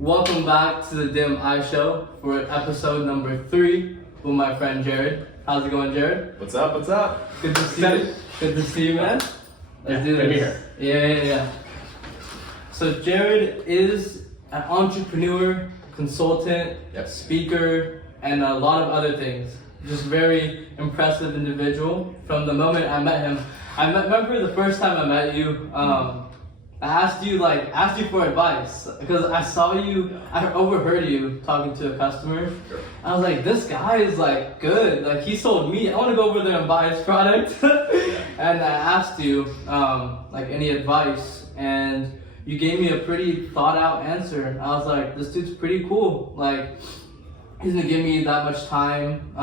Welcome back to the Dim Eye Show for episode number 3 with my friend Jared. How's it going, Jared? What's up? What's up? Good to see you. Good to see you, man. Let's do this. Yeah. So Jared is an entrepreneur, consultant, speaker, and a lot of other things. Just very impressive individual. From the moment I met him, remember the first time I met you. I asked you for advice because I overheard you talking to a customer. Sure. I was like, this guy is like good. Like he sold me. I want to go over there and buy his product. And I asked you any advice, and you gave me a pretty thought out answer. I was like, this dude's pretty cool. Like he's gonna give me that much time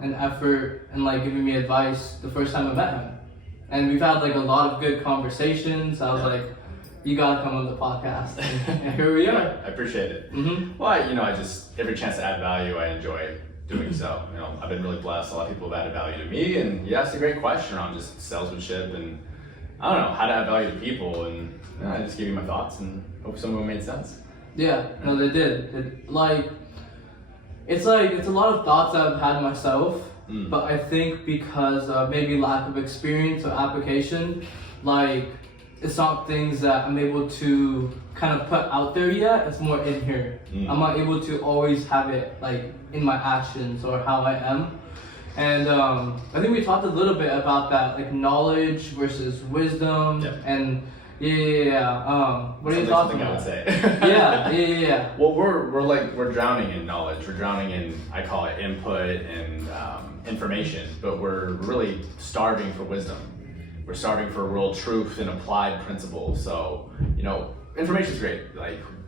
and effort and giving me advice the first time I met him. And we've had a lot of good conversations. I was like, you gotta come on the podcast, and here we are. I appreciate it. Mm-hmm. Well, I just every chance to add value, I enjoy doing so. I've been really blessed. A lot of people have added value to me, and you asked a great question around just salesmanship and I don't know how to add value to people, and I just gave you my thoughts and hope some of them made sense. Yeah, no, they did. It's a lot of thoughts I've had myself, but I think because of maybe lack of experience or application, it's not things that I'm able to kind of put out there yet. It's more in here. I'm not able to always have it in my actions or how I am. And I think we talked a little bit about that, knowledge versus wisdom. And what are your thoughts on that? I would say. Yeah. Well, we're drowning in knowledge. We're drowning in, I call it input and information, but we're really starving for wisdom. We're starving for real truth and applied principles. So, information is great.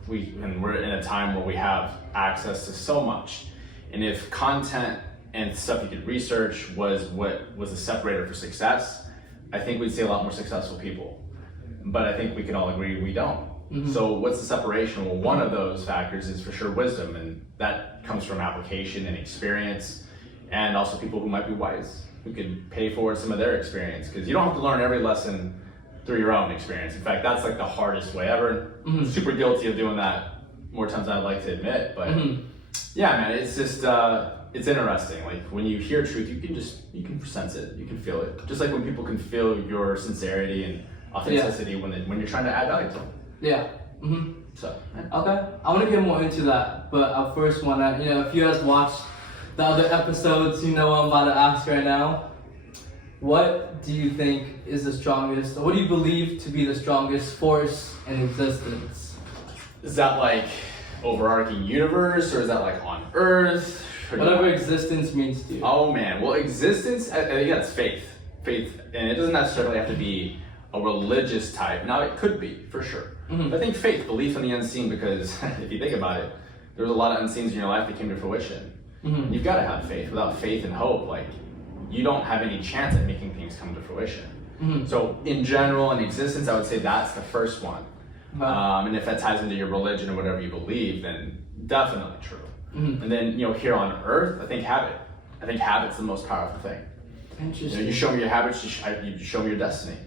We're in a time where we have access to so much. And if content and stuff you could research was what was a separator for success, I think we'd see a lot more successful people. But I think we can all agree we don't. Mm-hmm. So what's the separation? Well, one of those factors is for sure wisdom, and that comes from application and experience, and also people who might be wise, who can pay forward some of their experience, because you don't have to learn every lesson through your own experience. In fact, that's the hardest way ever. I'm super guilty of doing that more times than I'd like to admit, but yeah, man, it's just it's interesting. When you hear truth, you can sense it, you can feel it. Just like when people can feel your sincerity and authenticity when you're trying to add value to them. Yeah. So okay, I want to get more into that, but I first want to, if you guys watched the other episodes, you know what I'm about to ask right now. What do you think is the strongest, or what do you believe to be the strongest force in existence? Is that overarching universe, or is that on Earth? Whatever existence means to you. Oh man, well existence, I think that's faith. Faith, and it doesn't necessarily have to be a religious type. Now it could be, for sure. I think faith, belief in the unseen, because if you think about it, there's a lot of unseens in your life that came to fruition. You've got to have faith. Without faith and hope, you don't have any chance at making things come to fruition. So in general, in existence, I would say that's the first one. And if that ties into your religion or whatever you believe, then definitely true. And then, here on earth, I think habit. I think habit's the most powerful thing. Interesting. You show me your habits, you show me your destiny.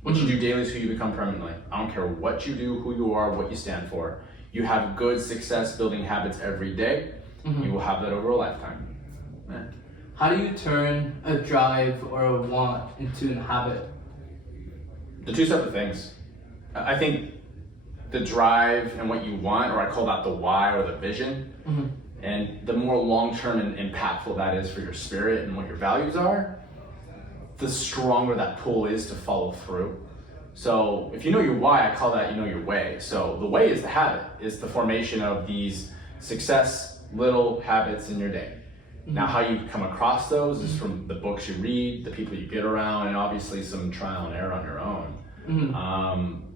What you do daily is who you become permanently. I don't care what you do, who you are, what you stand for. You have good success building habits every day. You will have that over a lifetime. Man. How do you turn a drive or a want into a habit? The two separate things. I think the drive and what you want, or I call that the why or the vision, and the more long-term and impactful that is for your spirit and what your values are, the stronger that pull is to follow through. So if you know your why, I call that your way. So the way is the habit, is the formation of these little habits in your day. Now how you come across those is from the books you read, the people you get around, and obviously some trial and error on your own.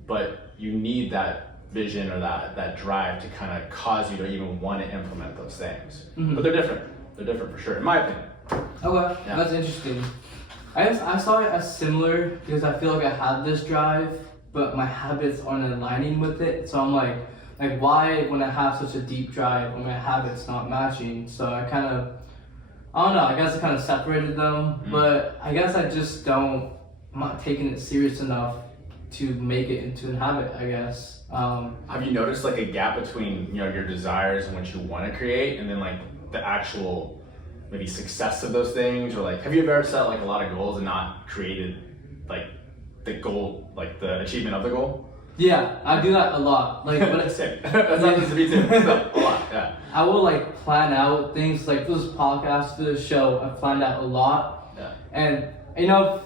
But you need that vision or that drive to kind of cause you to even want to implement those things. But they're different. They're different for sure, in my opinion. Okay, that's interesting. I saw it as similar because I feel like I have this drive, but my habits aren't aligning with it. So I'm like why when I have such a deep drive when my habits not matching? So I don't know, I guess I kind of separated them, but I guess I'm not taking it serious enough to make it into a habit, I guess. Have you noticed like a gap between your desires and what you want to create, and then like the actual maybe success of those things? Or like, have you ever set like a lot of goals and not created like the goal, like the achievement of the goal? Yeah, I do that a lot. Like, but That's happens to me too. A lot, yeah. I will like plan out things like this podcast, for this show. I planned out a lot, Yeah. and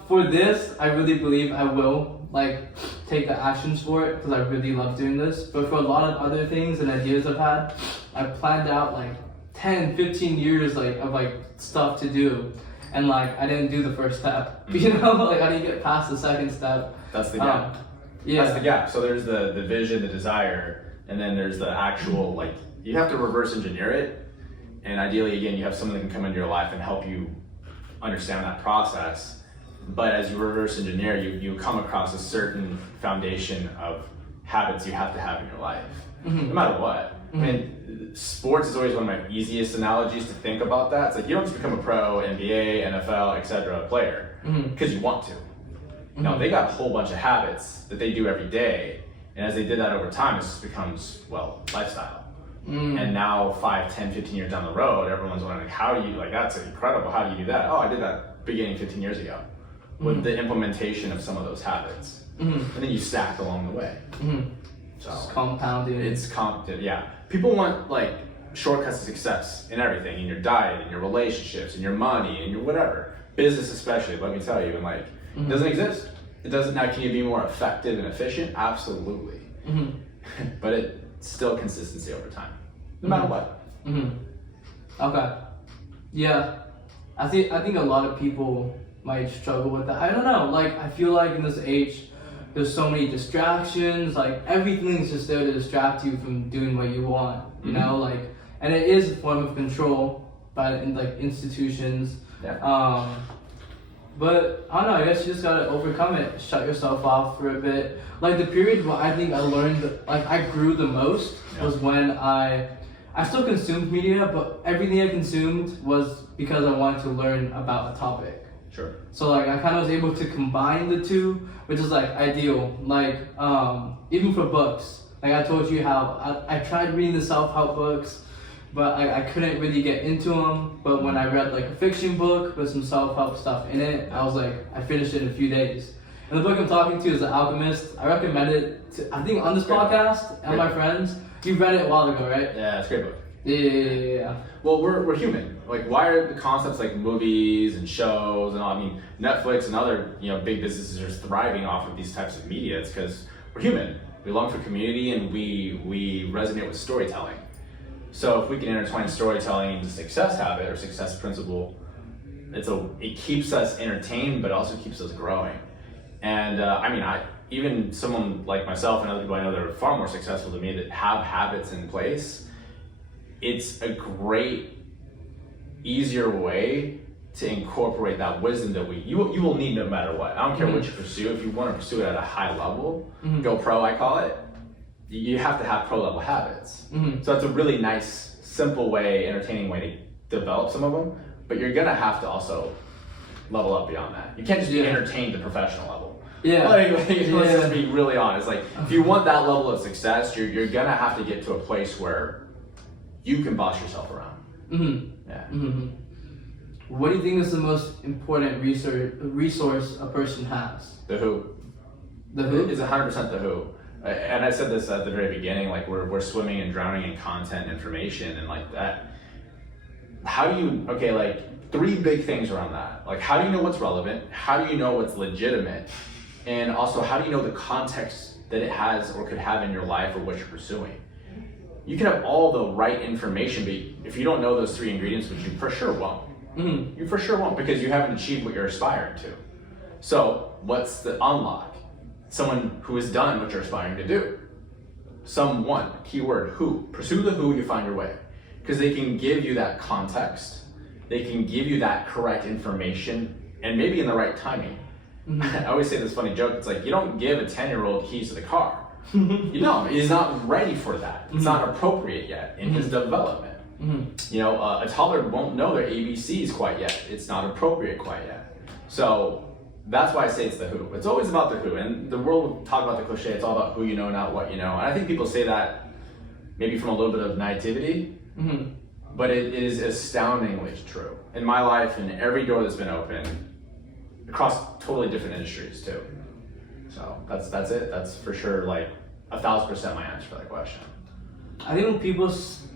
for this, I really believe I will like take the actions for it because I really love doing this. But for a lot of other things and ideas I've had, I planned out like 10, 15 years like of like stuff to do, and like I didn't do the first step. Like I didn't get past the second step. That's the gap. Yeah. That's the gap. So there's the vision, the desire, and then there's the actual, like, you have to reverse engineer it. And ideally, again, you have someone that can come into your life and help you understand that process. But as you reverse engineer, you come across a certain foundation of habits you have to have in your life, no matter what. I mean, sports is always one of my easiest analogies to think about that. It's like, you don't just become a pro, NBA, NFL, etc. player because you want to. No, they got a whole bunch of habits that they do every day, and as they did that over time, it just becomes, well, lifestyle. And now 5, 10, 15 years down the road, everyone's wondering, like, how do you, like, that's incredible, how do you do that? Oh, I did that beginning 15 years ago with the implementation of some of those habits. And then you stack along the way. So it's compounding. It's yeah. People want, like, shortcuts to success in everything, in your diet, in your relationships, in your money, in your whatever. Business especially, let me tell you, and like, it doesn't exist. It doesn't. Now, can you be more effective and efficient? Absolutely. But it's still consistency over time, no matter what. Okay. Yeah, I think a lot of people might struggle with that. I don't know. Like, I feel like in this age, there's so many distractions. Like, everything's just there to distract you from doing what you want. You know, like, and it is a form of control by like institutions. Yeah. But I don't know, I guess you just gotta overcome it, shut yourself off for a bit. Like the period where I think I learned, like I grew the most was when I still consumed media, but everything I consumed was because I wanted to learn about a topic. Sure. So like I kind of was able to combine the two, which is like ideal. Like even for books, like I told you how I tried reading the self-help books, but I couldn't really get into them. But when I read like a fiction book with some self-help stuff in it, I was like, I finished it in a few days. And the book I'm talking to is The Alchemist. I recommend it to, I think on this podcast and my friends. You read it a while ago, right? Yeah, it's a great book. Yeah. Well, we're human. Like, why are the concepts like movies and shows and all? I mean, Netflix and other big businesses are thriving off of these types of media. It's because we're human. We long for community and we resonate with storytelling. So if we can intertwine storytelling into success habit or success principle, it keeps us entertained, but also keeps us growing. And even someone like myself and other people I know that are far more successful than me that have habits in place, it's a great, easier way to incorporate that wisdom that you will need no matter what. I don't care what you pursue. If you want to pursue it at a high level, go pro, I call it, you have to have pro level habits. So it's a really nice, simple way, entertaining way to develop some of them, but you're gonna have to also level up beyond that. You can't just be entertained at professional level. Let's just be really honest. Like, if you want that level of success, you're gonna have to get to a place where you can boss yourself around. What do you think is the most important resource a person has? The who. The who? It's 100% the who. And I said this at the very beginning, like we're swimming and drowning in content information and like that. How do you, like 3 big things around that. Like, how do you know what's relevant? How do you know what's legitimate? And also, how do you know the context that it has or could have in your life or what you're pursuing? You can have all the right information, but if you don't know those 3 ingredients, which you for sure won't, you for sure won't, because you haven't achieved what you're aspiring to. So what's the unlock? Someone who has done what you're aspiring to do. Someone, keyword, who. Pursue the who, you find your way. Because they can give you that context, they can give you that correct information, and maybe in the right timing. I always say this funny joke, it's like, you don't give a 10-year-old keys to the car. You know, he's not ready for that. It's not appropriate yet in his development. A toddler won't know their ABCs quite yet. It's not appropriate quite yet. So that's why I say it's the who. It's always about the who. And the world will talk about the cliche, it's all about who you know, not what you know. And I think people say that maybe from a little bit of naivety, but it is astoundingly true. In my life, in every door that's been open, across totally different industries too. So that's it. That's for sure like 1,000% my answer for that question. I think when people,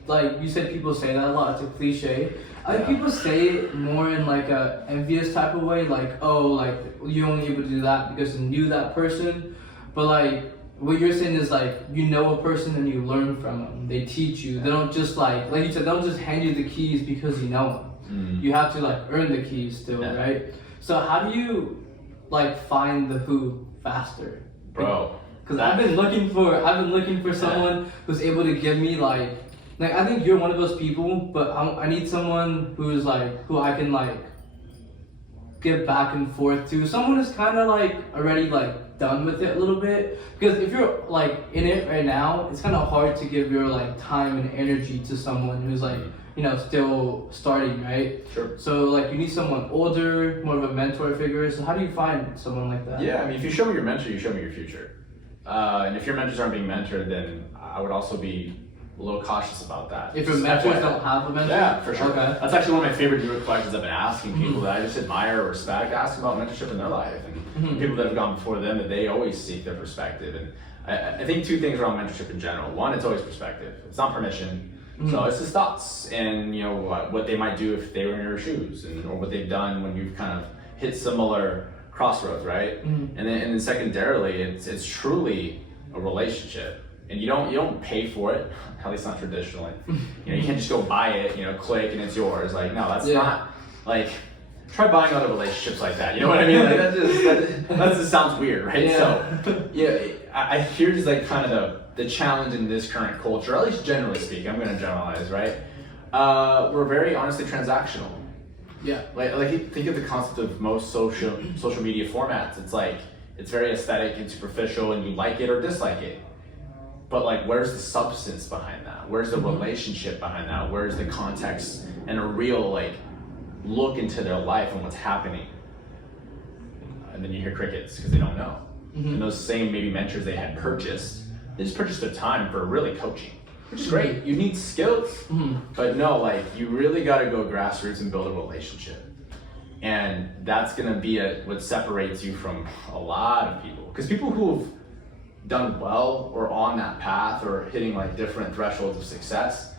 like you said, people say that a lot, it's a cliche. I think people say it more in like a envious type of way, like, oh, like you're only able to do that because you knew that person. But like what you're saying is like you know a person and you learn from them. They teach you. They don't just like you said, they don't just hand you the keys because you know them. You have to like earn the keys still, right? So how do you like find the who faster, bro? Because I've been looking for someone who's able to give me like I think you're one of those people, but I need someone who's like who I can like give back and forth to. Someone who's kind of like already like done with it a little bit. Because if you're like in it right now, it's kind of hard to give your like time and energy to someone who's like still starting, right? Sure. So like you need someone older, more of a mentor figure. So how do you find someone like that? Yeah, I mean, if you show me your mentor, you show me your future. And if your mentors aren't being mentored, then I would also be a little cautious about that. If your mentors don't have a mentor? Yeah, for sure. Okay. That's actually one of my favorite direct questions I've been asking people that I just admire or respect, asking about mentorship in their life. And people that have gone before them, that they always seek their perspective. And I think two things around mentorship in general. One, it's always perspective. It's not permission. So it's just thoughts and what they might do if they were in your shoes, or what they've done when you've kind of hit similar crossroads, right? And then secondarily, it's truly a relationship, and you don't pay for it, at least not traditionally. You can't just go buy it, click and it's yours. Like, no, that's not like. Try buying other relationships like that. You know what I mean? Like that just sounds weird, right? Yeah. So I here's like kind of the challenge in this current culture, at least generally speaking. I'm going to generalize, right? We're very honestly transactional. Yeah. Like think of the concept of most social media formats. It's like it's very aesthetic and superficial, and you like it or dislike it. But like, where's the substance behind that? Where's the relationship behind that? Where's the context and a real like look into their life and what's happening? And then you hear crickets because they don't know. And those same maybe mentors they had purchased, they just purchased their time for really coaching, which is great. You need skills, but no, like you really got to go grassroots and build a relationship. And that's going to be what separates you from a lot of people. Because people who have done well or on that path or hitting like different thresholds of success,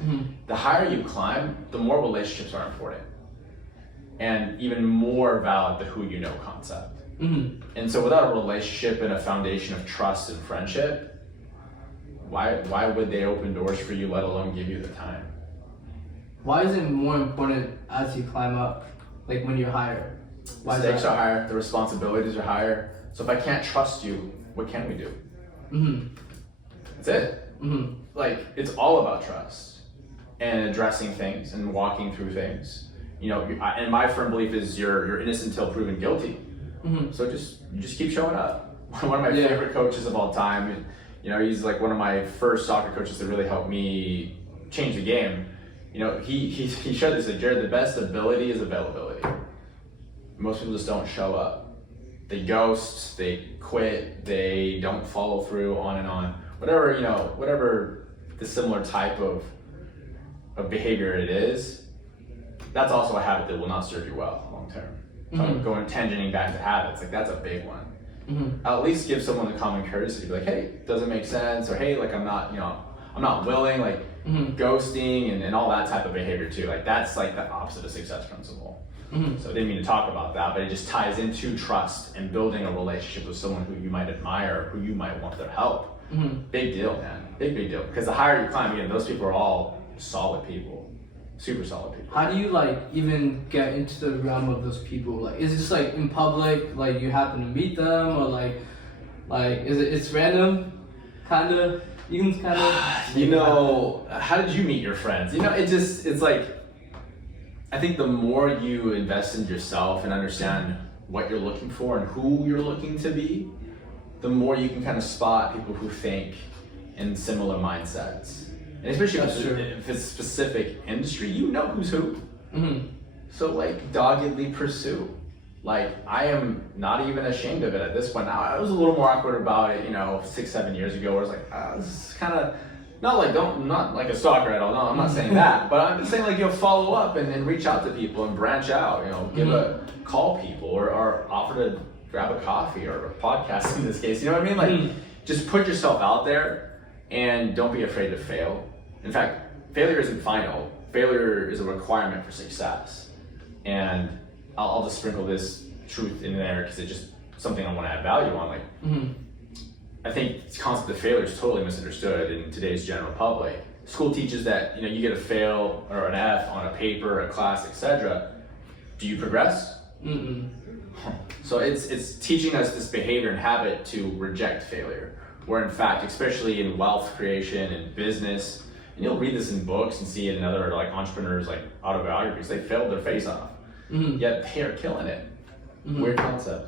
the higher you climb, the more relationships are important. And even more valid the who you know concept. And so without a relationship and a foundation of trust and friendship, why would they open doors for you, let alone give you the time? Why is it more important as you climb up, like when you're higher? The stakes are higher, the responsibilities are higher. So if I can't trust you, what can we do? That's it. Like, it's all about trust and addressing things and walking through things. And my firm belief is you're innocent until proven guilty. So you just keep showing up. One of my favorite coaches of all time, he's like one of my first soccer coaches that really helped me change the game. He shared this, like, Jared, the best ability is availability. Most people just don't show up. They ghost, they quit, they don't follow through, on and on. Whatever the similar type of behavior it is, that's also a habit that will not serve you well long term. So going tangenting back to habits, like that's a big one. At least give someone the common courtesy to be like, hey, doesn't make sense, or hey, like I'm not willing, like ghosting and all that type of behavior too. Like that's like the opposite of success principle. So I didn't mean to talk about that, but it just ties into trust and building a relationship with someone who you might admire, who you might want their help. Big deal, man. Big deal. Because the higher you climb, those people are all solid people. Super solid people. How do you like even get into the realm of those people? Like, is it just like in public, like you happen to meet them, or like it's random, kind of? You can kind of. How did you meet your friends? It's like, I think the more you invest in yourself and understand what you're looking for and who you're looking to be, the more you can kind of spot people who think in similar mindsets. And especially if it's a specific industry, who's who. So like doggedly pursue. Like, I am not even ashamed of it at this point. Now, I was a little more awkward about it, 6-7 years ago, where I was like, this is kind of, not like a stalker at all. No, I'm not saying that, but I'm just saying, like, follow up and reach out to people and branch out, call people or offer to grab a coffee or a podcast in this case, you know what I mean? Like, just put yourself out there and don't be afraid to fail. In fact, failure isn't final. Failure is a requirement for success. And I'll just sprinkle this truth in there because it's just something I want to add value on. Like, I think the concept of failure is totally misunderstood in today's general public. School teaches that you get a fail or an F on a paper, a class, etc. Do you progress? So it's teaching us this behavior and habit to reject failure. Where in fact, especially in wealth creation and business, and you'll read this in books and see it in other like entrepreneurs like autobiographies, they failed their face off. Yet they are killing it. Weird concept.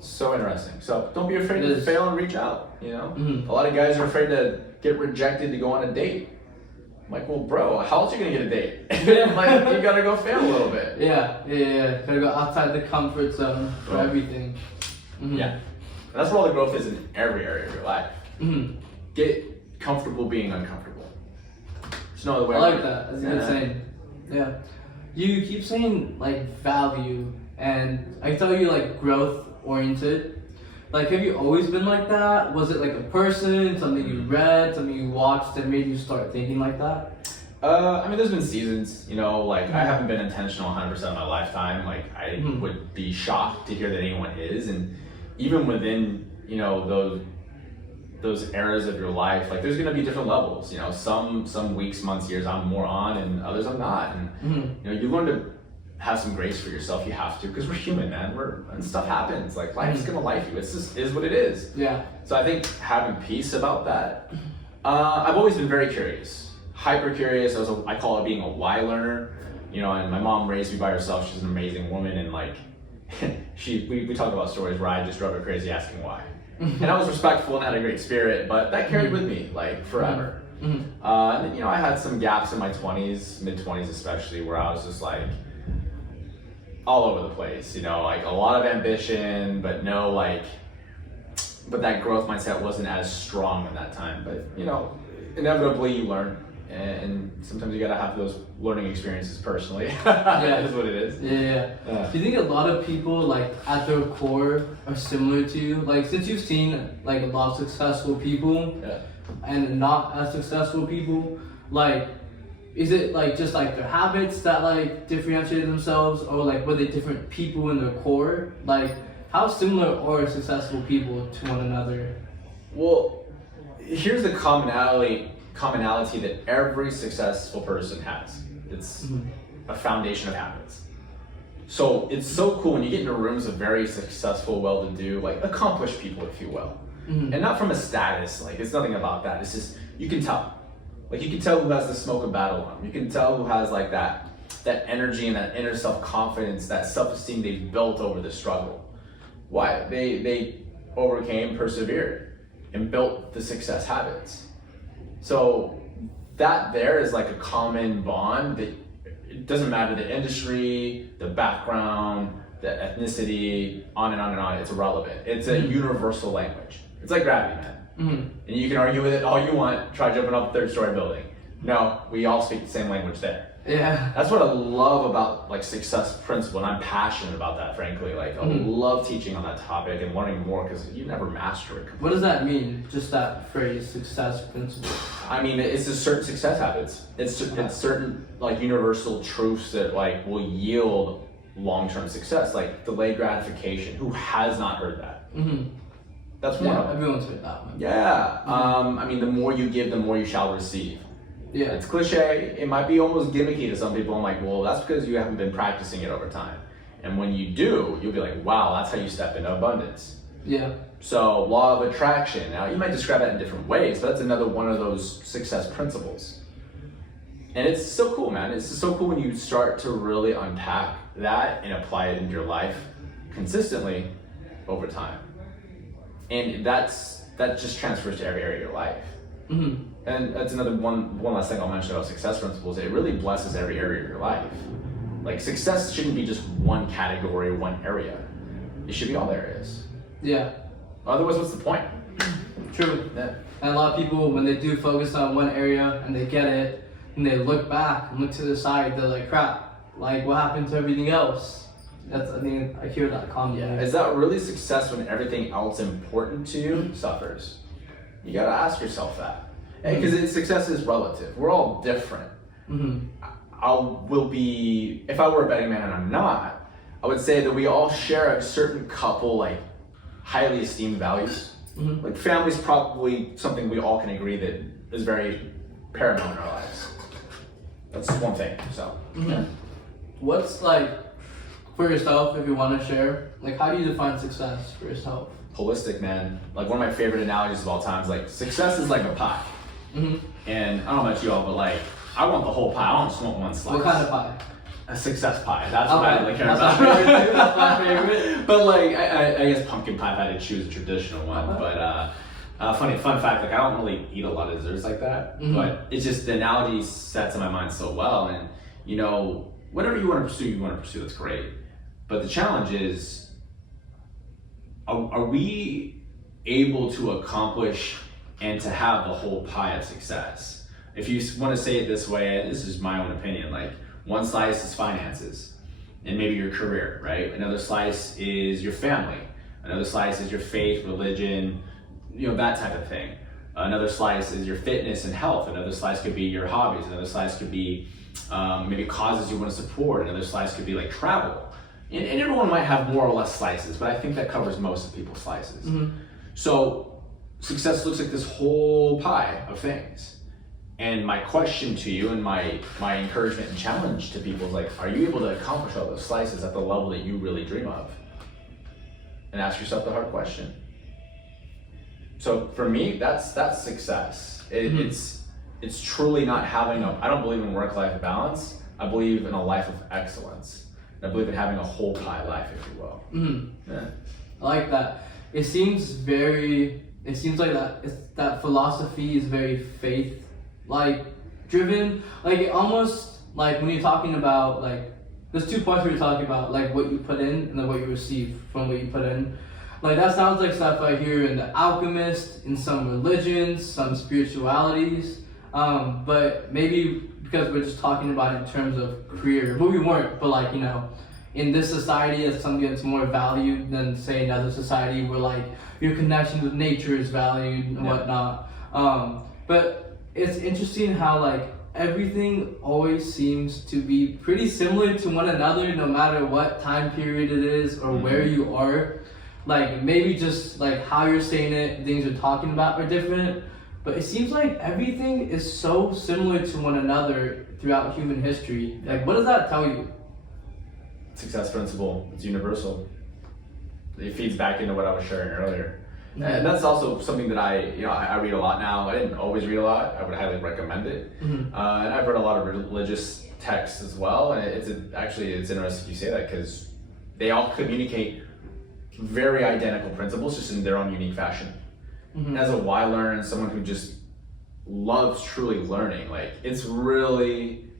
So interesting. So don't be afraid to fail and reach out. A lot of guys are afraid to get rejected to go on a date. I'm like, well, bro, how else are you gonna get a date? Like, you gotta go fail a little bit. Yeah. Gotta go outside the comfort zone for everything. Yeah. And that's where all the growth is in every area of your life. Get comfortable being uncomfortable. There's no other way. I like that. That's a good saying. Yeah. You keep saying like value, and I thought you like growth oriented. Like, have you always been like that? Was it like a person, something you read, something you watched that made you start thinking like that? I mean, there's been seasons, I haven't been intentional 100% of my lifetime. Like, I would be shocked to hear that anyone is. And even within, those eras of your life, like there's gonna be different levels, some weeks, months, years I'm more on and others I'm not. And, you learn to have some grace for yourself. You have to, because we're human, man. And stuff happens. Like, life's gonna life you. It's just is what it is. Yeah. So I think having peace about that. I've always been very curious, hyper curious. I call it being a why learner. And my mom raised me by herself. She's an amazing woman, and like, we talk about stories where I just drove her crazy asking why. And I was respectful and had a great spirit, but that carried with me like forever. And then, I had some gaps in my 20s, mid-20s especially, where I was just like all over the place, like a lot of ambition, but but that growth mindset wasn't as strong in that time. But, inevitably you learn, and sometimes you gotta have those learning experiences personally. That is what it is. Yeah. Do you think a lot of people, like, at their core are similar to you? Like, since you've seen, like, a lot of successful people and not as successful people, like, is it, like, just, like, their habits that, like, differentiate themselves? Or, like, were they different people in their core? Like, how similar are successful people to one another? Well, here's the commonality that every successful person has. It's a foundation of habits. So it's so cool when you get into rooms of very successful, well-to-do, like accomplished people, if you will. And not from a status, like it's nothing about that. It's just, you can tell. Like, you can tell who has the smoke of battle on them. You can tell who has like that energy and that inner self-confidence, that self-esteem they've built over the struggle. Why? They overcame, persevered, and built the success habits. So that there is like a common bond that it doesn't matter the industry, the background, the ethnicity, on and on and on, it's irrelevant. It's a universal language. It's like gravity, man. And you can argue with it all you want, try jumping off a 3rd-story building. No, we all speak the same language there. Yeah. That's what I love about like success principle, and I'm passionate about that, frankly. Like, I love teaching on that topic and learning more, because you never master it completely. What does that mean, just that phrase, success principle? I mean, it's just certain success habits. It's certain like universal truths that like will yield long-term success, like delayed gratification. Who has not heard that? That's one of them. Everyone's heard that one. Yeah. I mean, the more you give, the more you shall receive. Yeah. It's cliche. It might be almost gimmicky to some people. I'm like, well, that's because you haven't been practicing it over time. And when you do, you'll be like, wow, that's how you step into abundance. Yeah. So, law of attraction. Now, you might describe that in different ways, but that's another one of those success principles. And it's so cool, man. It's so cool when you start to really unpack that and apply it into your life consistently over time. And that just transfers to every area of your life. And that's another one last thing I'll mention about success principles. It really blesses every area of your life. Like success shouldn't be just one category, one area. It should be all areas. Yeah. Otherwise, what's the point? True. Yeah. And a lot of people, when they do focus on one area and they get it, and they look back and look to the side, they're like, crap, like what happened to everything else? I mean, I hear that commonly. Yeah. Is that really success when everything else important to you suffers? You gotta ask yourself that. Because success is relative. We're all different. Mm-hmm. If I were a betting man and I'm not, I would say that we all share a certain couple like highly esteemed values. Mm-hmm. Like family's probably something we all can agree that is very paramount in our lives. That's one thing. So yeah. What's like for yourself, if you want to share, like how do you define success for yourself? Holistic, man. Like one of my favorite analogies of all time is like success is like a pie. Mm-hmm. And I don't know about you all, but like I want the whole pie. I don't just want one slice. What kind of pie? A success pie. That's what I really care That's about. my favorite too. That's my favorite. But like I guess pumpkin pie if I had to choose a traditional one. But fun fact, like I don't really eat a lot of desserts like that. Mm-hmm. But it's just the analogy sets in my mind so well. And you know, whatever you want to pursue, that's great. But the challenge is, are we able to accomplish and to have the whole pie of success? If you want to say it this way, this is my own opinion, like one slice is finances and maybe your career, right? Another slice is your family. Another slice is your faith, religion, you know, that type of thing. Another slice is your fitness and health. Another slice could be your hobbies. Another slice could be maybe causes you want to support. Another slice could be like travel. And everyone might have more or less slices, but I think that covers most of people's slices. Mm-hmm. So success looks like this whole pie of things. And my question to you and my encouragement and challenge to people is like, are you able to accomplish all those slices at the level that you really dream of? And ask yourself the hard question. So for me, that's success. It's truly not having I don't believe in work-life balance. I believe in a life of excellence. And I believe in having a whole pie life, if you will. Mm-hmm. Yeah. I like that. It seems like that philosophy is very faith like driven. Like it almost like when you're talking about like there's two parts where you're talking about like what you put in and then what you receive from what you put in. Like that sounds like stuff I hear in The Alchemist, in some religions, some spiritualities. But maybe because we're just talking about it in terms of career, but we weren't. But like, you know, in this society, it's something that's more valued than say another society where like your connection with nature is valued and whatnot. But it's interesting how like everything always seems to be pretty similar to one another, no matter what time period it is or where you are. Like maybe just like how you're saying it, things you're talking about are different, but it seems like everything is so similar to one another throughout human history. Like what does that tell you? Success principle, it's universal. It feeds back into what I was sharing earlier. And that's also something that I read a lot now. I didn't always read a lot. I would highly recommend it. And I've read a lot of religious texts as well. And it's interesting you say that because they all communicate very identical principles, just in their own unique fashion. As a Y learner and someone who just loves truly learning, like it's really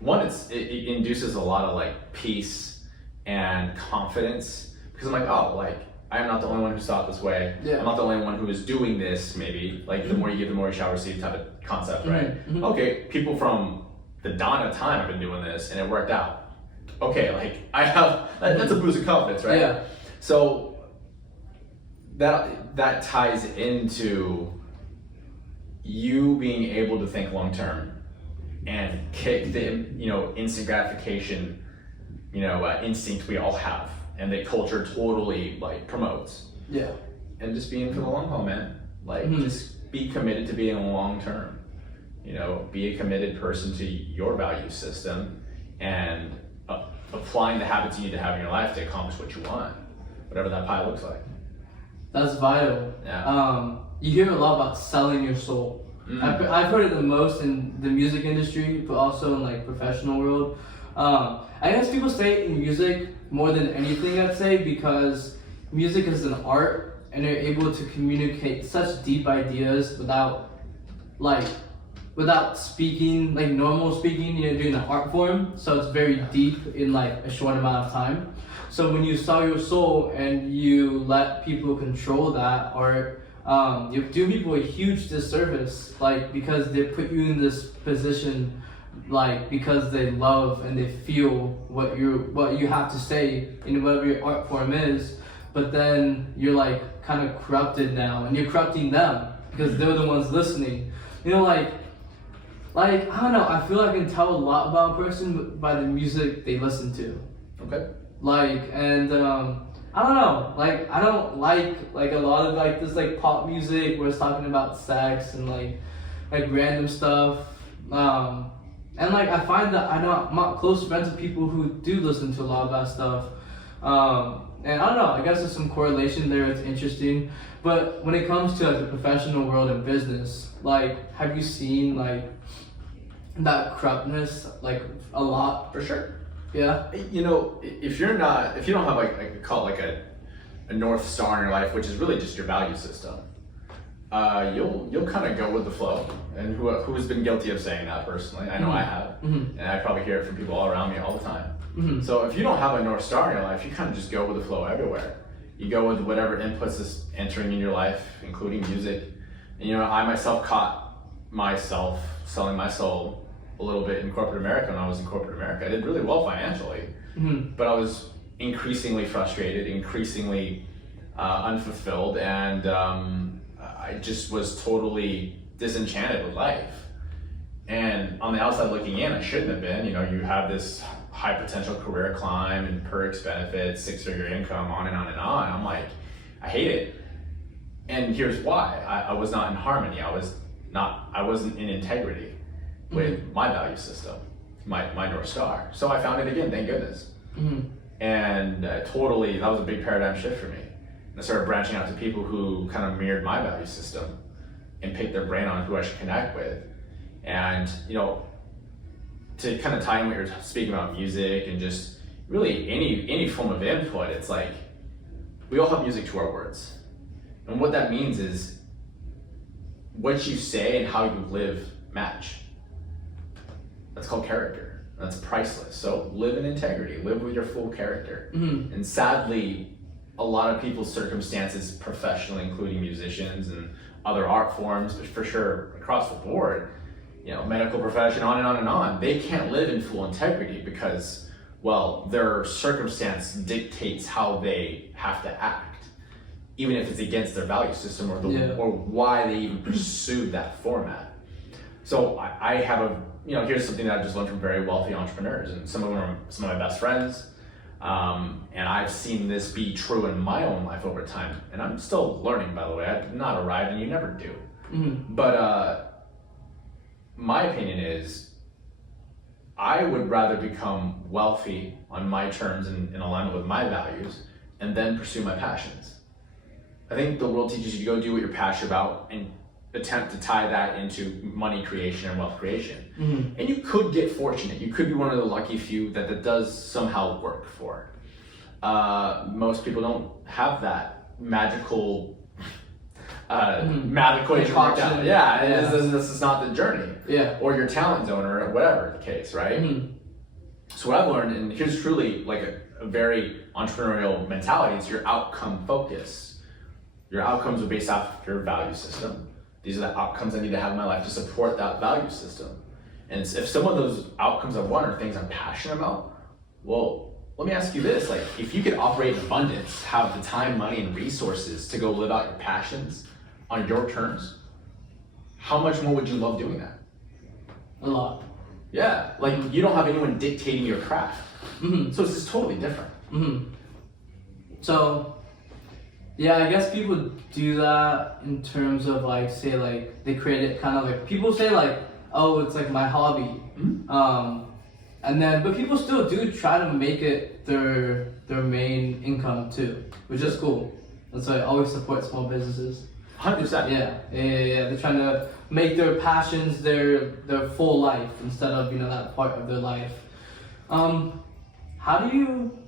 it induces a lot of like peace and confidence because I'm like, oh, like I am not the only one who's thought this way. I'm not the only one who is doing this. Maybe like the more you give, the more you shall receive type of concept, right? Okay, people from the dawn of time have been doing this and it worked out. Okay, like I have that's a boost of confidence, right? Yeah. So that ties into you being able to think long term and kick the instant gratification instinct we all have and that culture totally like promotes. Yeah. And just being for the long haul, man. Like just be committed to being long term. Be a committed person to your value system and applying the habits you need to have in your life to accomplish what you want, whatever that pie looks like. That's vital. Yeah. You hear a lot about selling your soul. I've heard it the most in the music industry, but also in like professional world. I guess people say it in music more than anything, I'd say, because music is an art and they're able to communicate such deep ideas without like without speaking like normal speaking, you're doing an art form, so it's very deep in like a short amount of time. So when you sell your soul and you let people control that art, you do people a huge disservice, like because they put you in this position, like because they love and they feel what you have to say in whatever your art form is, but then you're like kind of corrupted now, and you're corrupting them because they're the ones listening. You know, like I don't know. I feel like I can tell a lot about a person by the music they listen to. Okay. Like, and I don't know. Like, I don't like a lot of like this like pop music where it's talking about sex and like random stuff. And like I find that I'm not close friends with people who do listen to a lot of that stuff. And I don't know. I guess there's some correlation there. It's interesting. But when it comes to like the professional world and business, like, have you seen like that corruptness like a lot? For sure. Yeah. You know, if you don't have like I call it like a North Star in your life, which is really just your value system, you'll kind of go with the flow. And who's been guilty of saying that personally? I know I have, and I probably hear it from people all around me all the time. So if you don't have a North Star in your life, you kind of just go with the flow everywhere. You go with whatever inputs is entering in your life, including music. And you know, I myself caught myself selling my soul a little bit in corporate America. When I was in corporate America, I did really well financially, but I was increasingly frustrated, increasingly unfulfilled, and I just was totally disenchanted with life. And on the outside looking in, I shouldn't have been. You know, you have this high potential career climb and perks, benefits, 6-figure income, on and on and on. I'm like, I hate it. And here's why. I was not in harmony. I wasn't in integrity with my value system, my North Star. So I found it again, thank goodness. And that was a big paradigm shift for me. And I started branching out to people who kind of mirrored my value system and picked their brain on who I should connect with. And, you know, to kind of tie in what you're speaking about music and just really any form of input, it's like we all have music to our words. And what that means is what you say and how you live match. That's called character. That's priceless. So live in integrity, live with your full character. And sadly, a lot of people's circumstances professionally, including musicians and other art forms, but for sure across the board, you know, medical profession, on and on and on, they can't live in full integrity because, well, their circumstance dictates how they have to act, even if it's against their value system or or why they even pursued that format. So I have here's something that I've just learned from very wealthy entrepreneurs, and some of them are some of my best friends. And I've seen this be true in my own life over time, and I'm still learning, by the way. I've not arrived, and you never do. But my opinion is I would rather become wealthy on my terms and in alignment with my values and then pursue my passions. I think the world teaches you to go do what you're passionate about and attempt to tie that into money creation and wealth creation. And you could get fortunate. You could be one of the lucky few that does somehow work for. Most people don't have that magical math equation worked out. This is not the journey. Or your talent zone or whatever the case, right? So what I've learned, and here's truly like a very entrepreneurial mentality, is your outcome focus. Your outcomes are based off your value system. These are the outcomes I need to have in my life to support that value system. And if some of those outcomes I want are things I'm passionate about, well, let me ask you this, like if you could operate in abundance, have the time, money, and resources to go live out your passions on your terms, how much more would you love doing that? A lot. Yeah, like you don't have anyone dictating your craft. So it's just totally different. So, yeah, I guess people do that in terms of like, say like, they create it kind of like, people say like, oh, it's like my hobby. And then, but people still do try to make it their main income too, which is cool. And so I always support small businesses. 100%. Yeah. They're trying to make their passions their full life instead of, you know, that part of their life. How do you,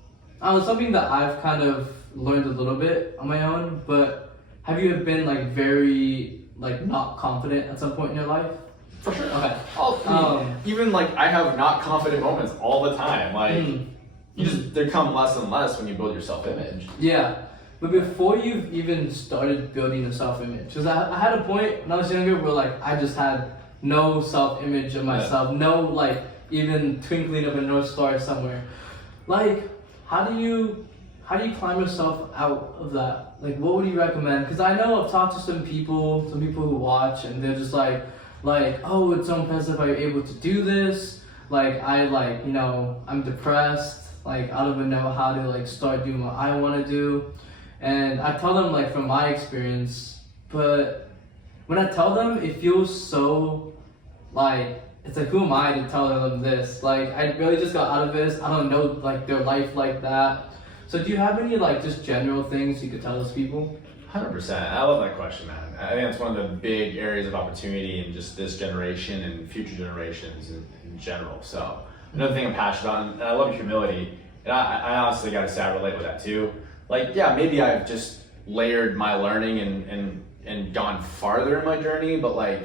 something that I've kind of learned a little bit on my own, but have you been like very, like not confident at some point in your life? For sure. Okay. Even like I have not confident moments all the time. Like you just they come less and less when you build your self-image. Yeah. But before you've even started building a self-image, because I had a point when I was younger where like I just had no self-image of myself, no like even twinkling of a North Star somewhere. Like, how do you climb yourself out of that? Like, what would you recommend? Because I know I've talked to some people who watch, and they're just like, oh, it's so impressive how you're able to do this. Like, I'm depressed. Like, I don't even know how to like start doing what I want to do. And I tell them like from my experience, but when I tell them, it feels so like, it's like, who am I to tell them this? Like, I really just got out of this. I don't know like their life like that. So do you have any like just general things you could tell those people? 100%. I love that question, man. I think it's one of the big areas of opportunity in just this generation and future generations in general. So another thing I'm passionate about, and I love humility, and I honestly gotta say I relate with that too. Like, yeah, maybe I've just layered my learning and gone farther in my journey, but like,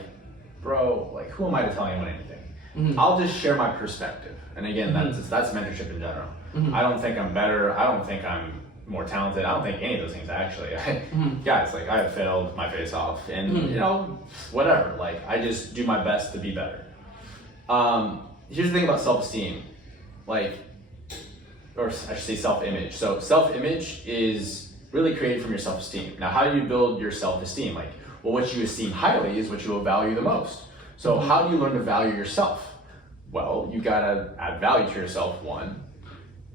bro, like who am I to tell anyone anything? I'll just share my perspective. And again, that's mentorship in general. I don't think I'm better. I don't think I'm more talented. I don't think any of those things actually. Guys, like I have failed my face off, and you know, whatever. Like I just do my best to be better. Here's the thing about self-esteem, like, or I should say self-image. So self-image is really created from your self-esteem. Now, how do you build your self-esteem? Like, well, what you esteem highly is what you will value the most. So how do you learn to value yourself? Well, you gotta add value to yourself, one.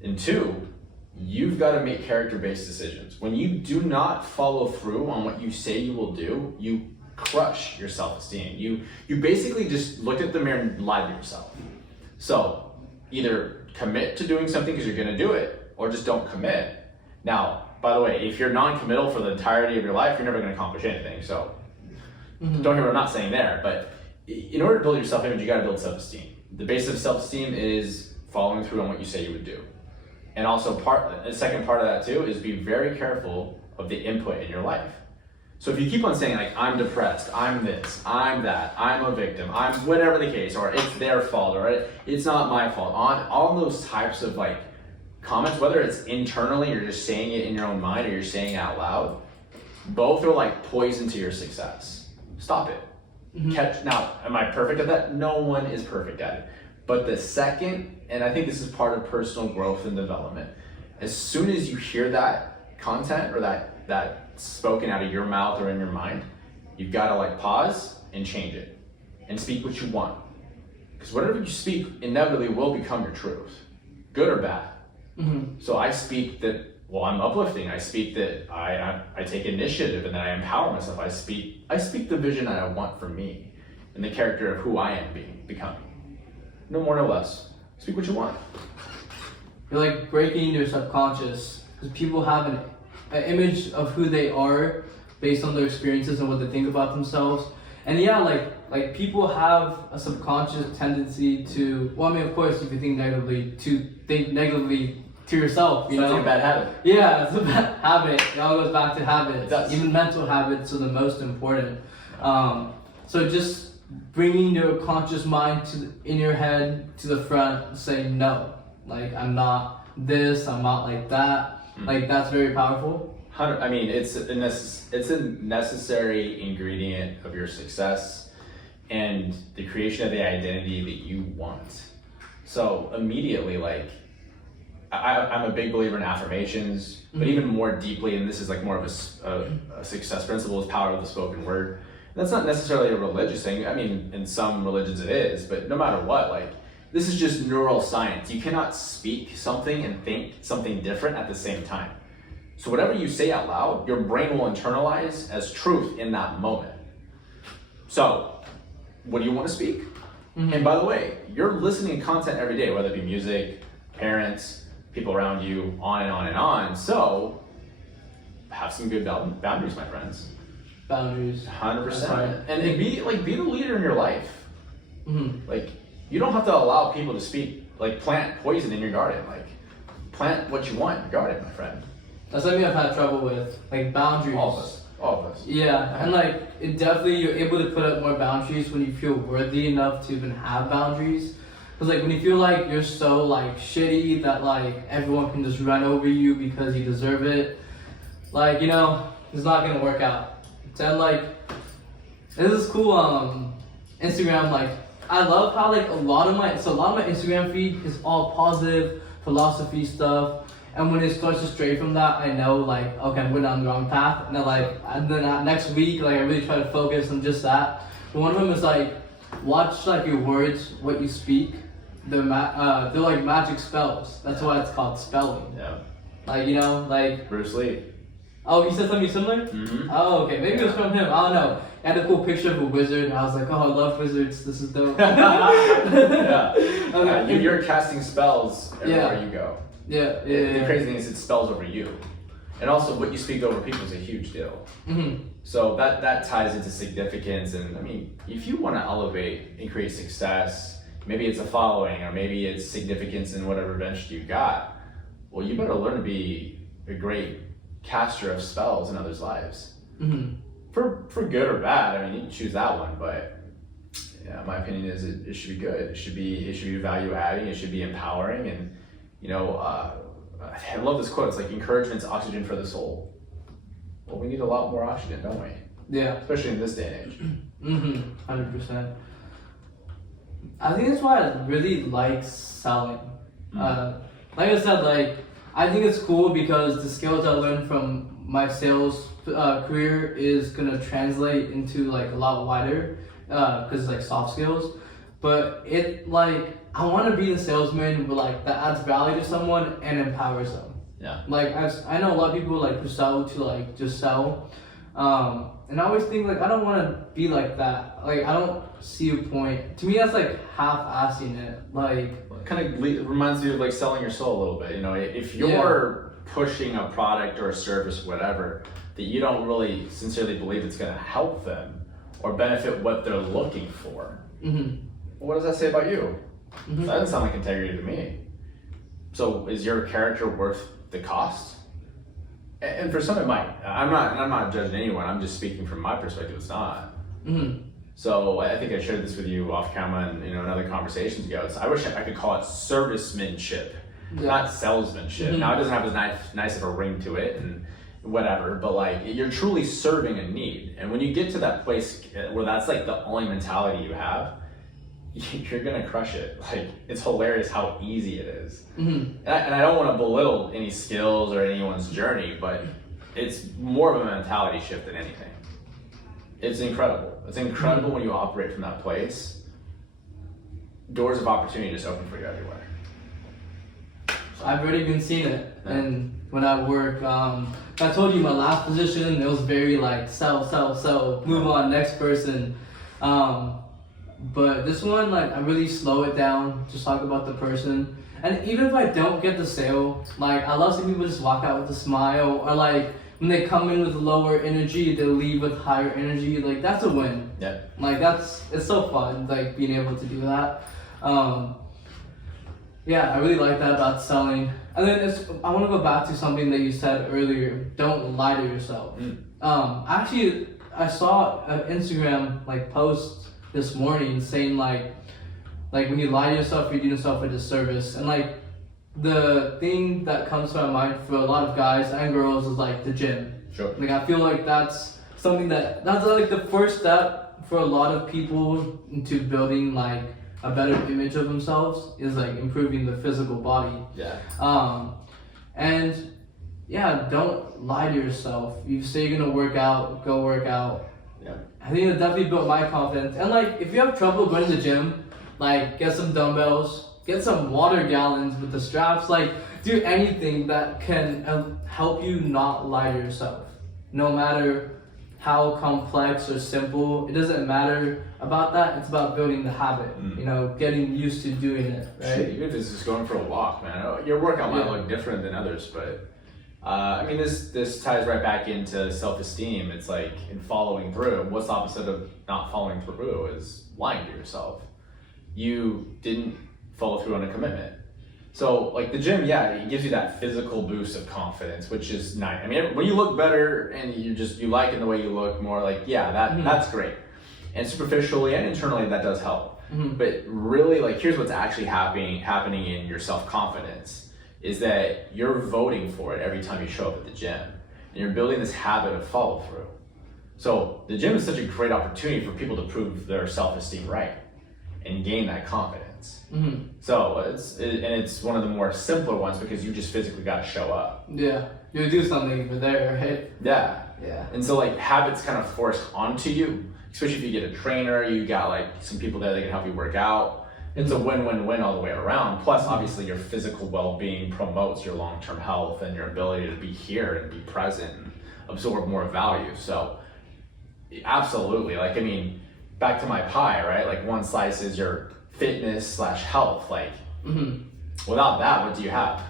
And two, you've gotta make character-based decisions. When you do not follow through on what you say you will do, you crush your self-esteem. You basically just looked at the mirror and lied to yourself. So either commit to doing something because you're gonna do it, or just don't commit. Now, by the way, if you're non-committal for the entirety of your life, you're never gonna accomplish anything. So don't hear what I'm not saying there, but in order to build your self-image, you gotta build self-esteem. The base of self-esteem is following through on what you say you would do. And also the second part of that too is be very careful of the input in your life. So if you keep on saying like, I'm depressed, I'm this, I'm that, I'm a victim, I'm whatever the case, or it's their fault, or it's not my fault, on all those types of like comments, whether it's internally, you're just saying it in your own mind or you're saying it out loud, both are like poison to your success. Stop it. Now, am I perfect at that? No one is perfect at it. But the second, and I think this is part of personal growth and development, as soon as you hear that content or that spoken out of your mouth or in your mind, you've got to like pause and change it and speak what you want. Because whatever you speak inevitably will become your truth, good or bad. So I speak that, well, I'm uplifting. I speak that I take initiative and that I empower myself. I speak the vision that I want for me and the character of who I am becoming. No more, no less. Speak what you want. You're like breaking your subconscious, because people have an image of who they are based on their experiences and what they think about themselves. And yeah, like people have a subconscious tendency to, well, I mean, of course, if you think negatively, to think negatively to yourself, you know? It's a bad habit. Yeah, it's a bad habit. It all goes back to habits. Even mental habits are the most important. So just bringing your conscious mind in your head to the front, saying no. Like, I'm not this, I'm not like that. Like, that's very powerful. I mean, it's a necessary ingredient of your success and the creation of the identity that you want. So immediately, like, I'm a big believer in affirmations, but even more deeply, and this is like more of a success principle, is power of the spoken word. That's not necessarily a religious thing. I mean, in some religions it is, but no matter what, like, this is just neural science. You cannot speak something and think something different at the same time. So whatever you say out loud, your brain will internalize as truth in that moment. So, what do you want to speak? And by the way, you're listening to content every day, whether it be music, parents, people around you, on and on and on. So, have some good boundaries, my friends. Boundaries. 100%. And be the leader in your life. Like, you don't have to allow people to speak, like, plant poison in your garden. Like, plant what you want in your garden, my friend. That's something I've had trouble with, like boundaries. All of us. All of us. Yeah, and like it definitely you're able to put up more boundaries when you feel worthy enough to even have boundaries. Cause like when you feel like you're so like shitty that like everyone can just run over you because you deserve it, like it's not gonna work out. So like this is cool. Instagram, like I love how like a lot of my Instagram feed is all positive philosophy stuff. And when it starts to stray from that, I know like, okay, I'm going down the wrong path. And then next week, like I really try to focus on just that. But one of them is like, watch like your words, what you speak. They're like magic spells. That's why it's called spelling. Yeah. Like like Bruce Lee. Oh, you said something similar? Mm-hmm. Oh, okay. Maybe it was from him. I don't know. He had a cool picture of a wizard, and I was like, oh, I love wizards. This is dope. Yeah. Okay. You're casting spells everywhere you go. Yeah. The crazy thing is it spells over you. And also what you speak over people is a huge deal. Mm-hmm. So that ties into significance. And I mean, if you want to elevate and create success, maybe it's a following or maybe it's significance in whatever venture you got, well, you better learn to be a great caster of spells in others' lives. Mm-hmm. For good or bad. I mean, you can choose that one, but yeah, my opinion is it should be good. It should be value adding. It should be empowering. And I love this quote. It's like encouragement's oxygen for the soul. Well, we need a lot more oxygen, don't we? Yeah. Especially in this day and age. 100%. I think that's why I really like selling. Like I said, like I think it's cool because the skills I learned from my sales career is gonna translate into like a lot wider because it's like soft skills. But it like I want to be the salesman who like that adds value to someone and empowers them. Yeah. Like I know a lot of people like who sell to like just sell, and I always think like I don't want to be like that. Like I don't see a point. To me, that's like half-assing it. Like It kind of reminds me of like selling your soul a little bit. If you're pushing a product or a service, whatever, that you don't really sincerely believe it's going to help them or benefit what they're looking for. Mm-hmm. What does that say about you? Mm-hmm. That doesn't sound like integrity to me. So is your character worth the cost? And for some it might. I'm not judging anyone. I'm just speaking from my perspective. It's not. Mm-hmm. So I think I shared this with you off camera and in other conversations ago. I wish I could call it servicemanship, not salesmanship. Mm-hmm. Now it doesn't have as nice of a ring to it and whatever, but like you're truly serving a need. And when you get to that place where that's like the only mentality you have, you're gonna crush it. Like it's hilarious how easy it is. Mm-hmm. And I don't want to belittle any skills or anyone's journey, but it's more of a mentality shift than anything. It's incredible. It's incredible when you operate from that place. Doors of opportunity just open for you everywhere. So. I've already been seeing it, and when I work, I told you my last position, it was very like sell, move on, next person. But this one, like I really slow it down, just talk about the person. And even if I don't get the sale, like I love seeing people just walk out with a smile, or like when they come in with lower energy, they leave with higher energy. Like that's a win. Yeah. Like it's so fun, like being able to do that. Yeah, I really like that about selling. And then I want to go back to something that you said earlier. Don't lie to yourself. Actually, I saw an Instagram like post this morning saying like when you lie to yourself, you're doing yourself a disservice. And like the thing that comes to my mind for a lot of guys and girls is like the gym. Sure. Like I feel like that's something that's like the first step for a lot of people into building like a better image of themselves is like improving the physical body. Yeah. And yeah, don't lie to yourself. You say you're gonna work out, go work out. Yeah. I think it definitely built my confidence. And like if you have trouble going to the gym, like get some dumbbells, get some water gallons with the straps, like do anything that can help you not lie to yourself. No matter how complex or simple, it doesn't matter about that. It's about building the habit, getting used to doing it, right? Shit, even if it's just going for a walk, man. Your workout might look different than others, but I mean, this ties right back into self-esteem. It's like in following through. What's the opposite of not following through is lying to yourself. You didn't follow through on a commitment. So like the gym, yeah, it gives you that physical boost of confidence, which is nice. I mean, when you look better and you like it the way you look more, like, yeah, that's great. And superficially and internally, that does help. But really, like, here's what's actually happening in your self-confidence is that you're voting for it every time you show up at the gym, and you're building this habit of follow through. So the gym is such a great opportunity for people to prove their self-esteem right and gain that confidence. So it's one of the more simpler ones because you just physically got to show up. Yeah, you do something for there, right? Yeah. Yeah. And so like habits kind of forced onto you, especially if you get a trainer, you got like some people there that can help you work out. It's a win-win-win all the way around. Plus, obviously, your physical well-being promotes your long-term health and your ability to be here and be present and absorb more value. So absolutely, like, I mean, back to my pie, right? Like one slice is your fitness/health. Like without that, what do you have?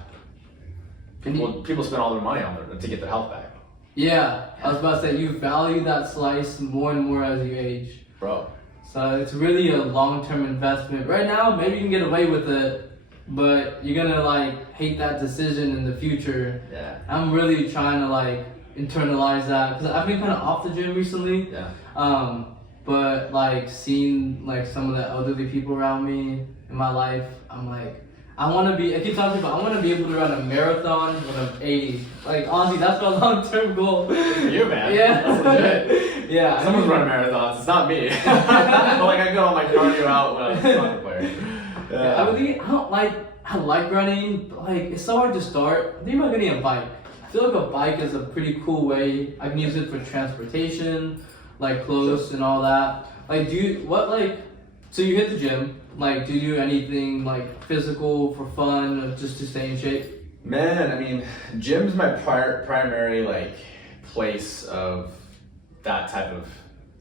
People spend all their money to get their health back. Yeah, I was about to say, you value that slice more and more as you age. Bro. So it's really a long-term investment. Right now, maybe you can get away with it, but you're gonna like hate that decision in the future. Yeah. I'm really trying to like internalize that because I've been kind of off the gym recently. Yeah. But like seeing like some of the elderly people around me in my life, I'm like, I want to be. I keep telling people I want to be able to run a marathon when I'm 80. Like honestly, that's my long-term goal. For you, man. Yeah. That's legit. Yeah. Someone's running marathons. It's not me. Like I got all my cardio out when I was a soccer player. Yeah. I like running, but like it's so hard to start. I think about getting a bike. I feel like a bike is a pretty cool way. I can use it for transportation, like clothes and all that. Like, so you hit the gym. Like, do you do anything like physical for fun or just to stay in shape? Man, I mean, gym's my primary like place of that type of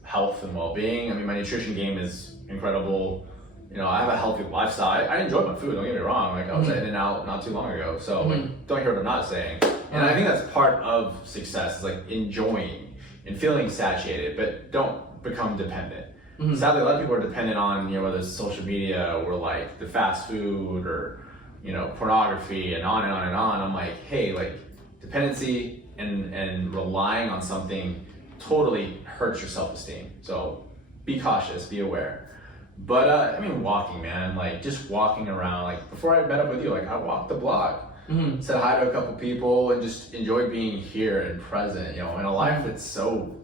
health and well-being. I mean, my nutrition game is incredible. You know, I have a healthy lifestyle. I enjoy my food, don't get me wrong. Like, I was in and out not too long ago. So, like, don't hear what I'm not saying. And I think that's part of success is like enjoying and feeling satiated, but don't become dependent. Sadly, a lot of people are dependent on, you know, whether it's social media or like the fast food or, you know, pornography and on and on and on. I'm like, hey, like dependency and relying on something totally hurts your self-esteem. So be cautious, be aware. But I mean, walking, man, like just walking around. Like before I met up with you, like I walked the block, said hi to a couple people, and just enjoyed being here and present. You know, in a life that's so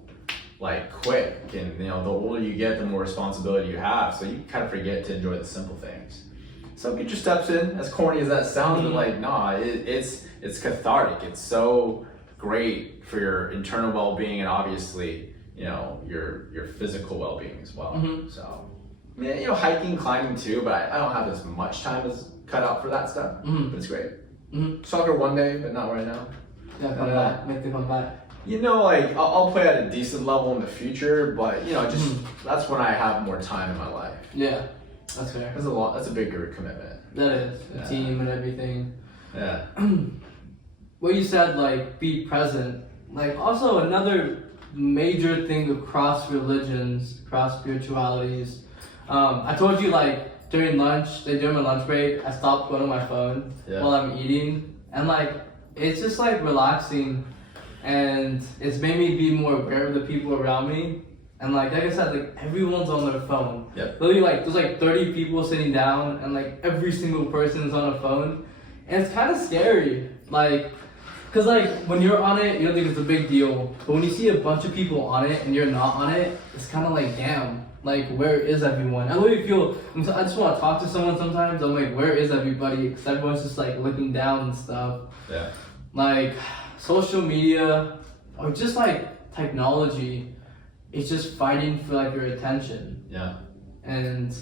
like quick, and you know, the older you get, the more responsibility you have. So you kind of forget to enjoy the simple things. So get your steps in. As corny as that sounds, but like, nah, it's cathartic. It's so great for your internal well-being and obviously, you know, your physical well-being as well. So, I mean, you know, hiking, climbing too, but I don't have as much time as cut out for that stuff. But it's great. Soccer one day, but not right now. Yeah, come back. Make the come back. You know, like I'll play at a decent level in the future, but you know, just that's when I have more time in my life. Yeah, that's fair. That's a bigger commitment. That is the team and everything. Yeah. What you said, like be present. Like also another major thing across religions, across spiritualities. I told you like during my lunch break, I stopped going on my phone while I'm eating, and like it's just like relaxing. And it's made me be more aware of the people around me. And like I said, like everyone's on their phone. Yep. Literally like there's like 30 people sitting down and like every single person is on a phone. And it's kind of scary. Like, cause like when you're on it, you don't think it's a big deal. But when you see a bunch of people on it and you're not on it, it's kind of like, damn, like where is everyone? I literally feel, I just want to talk to someone sometimes. I'm like, where is everybody? Cause everyone's just like looking down and stuff. Yeah. Like, social media or just like technology, it's just fighting for like your attention. Yeah. And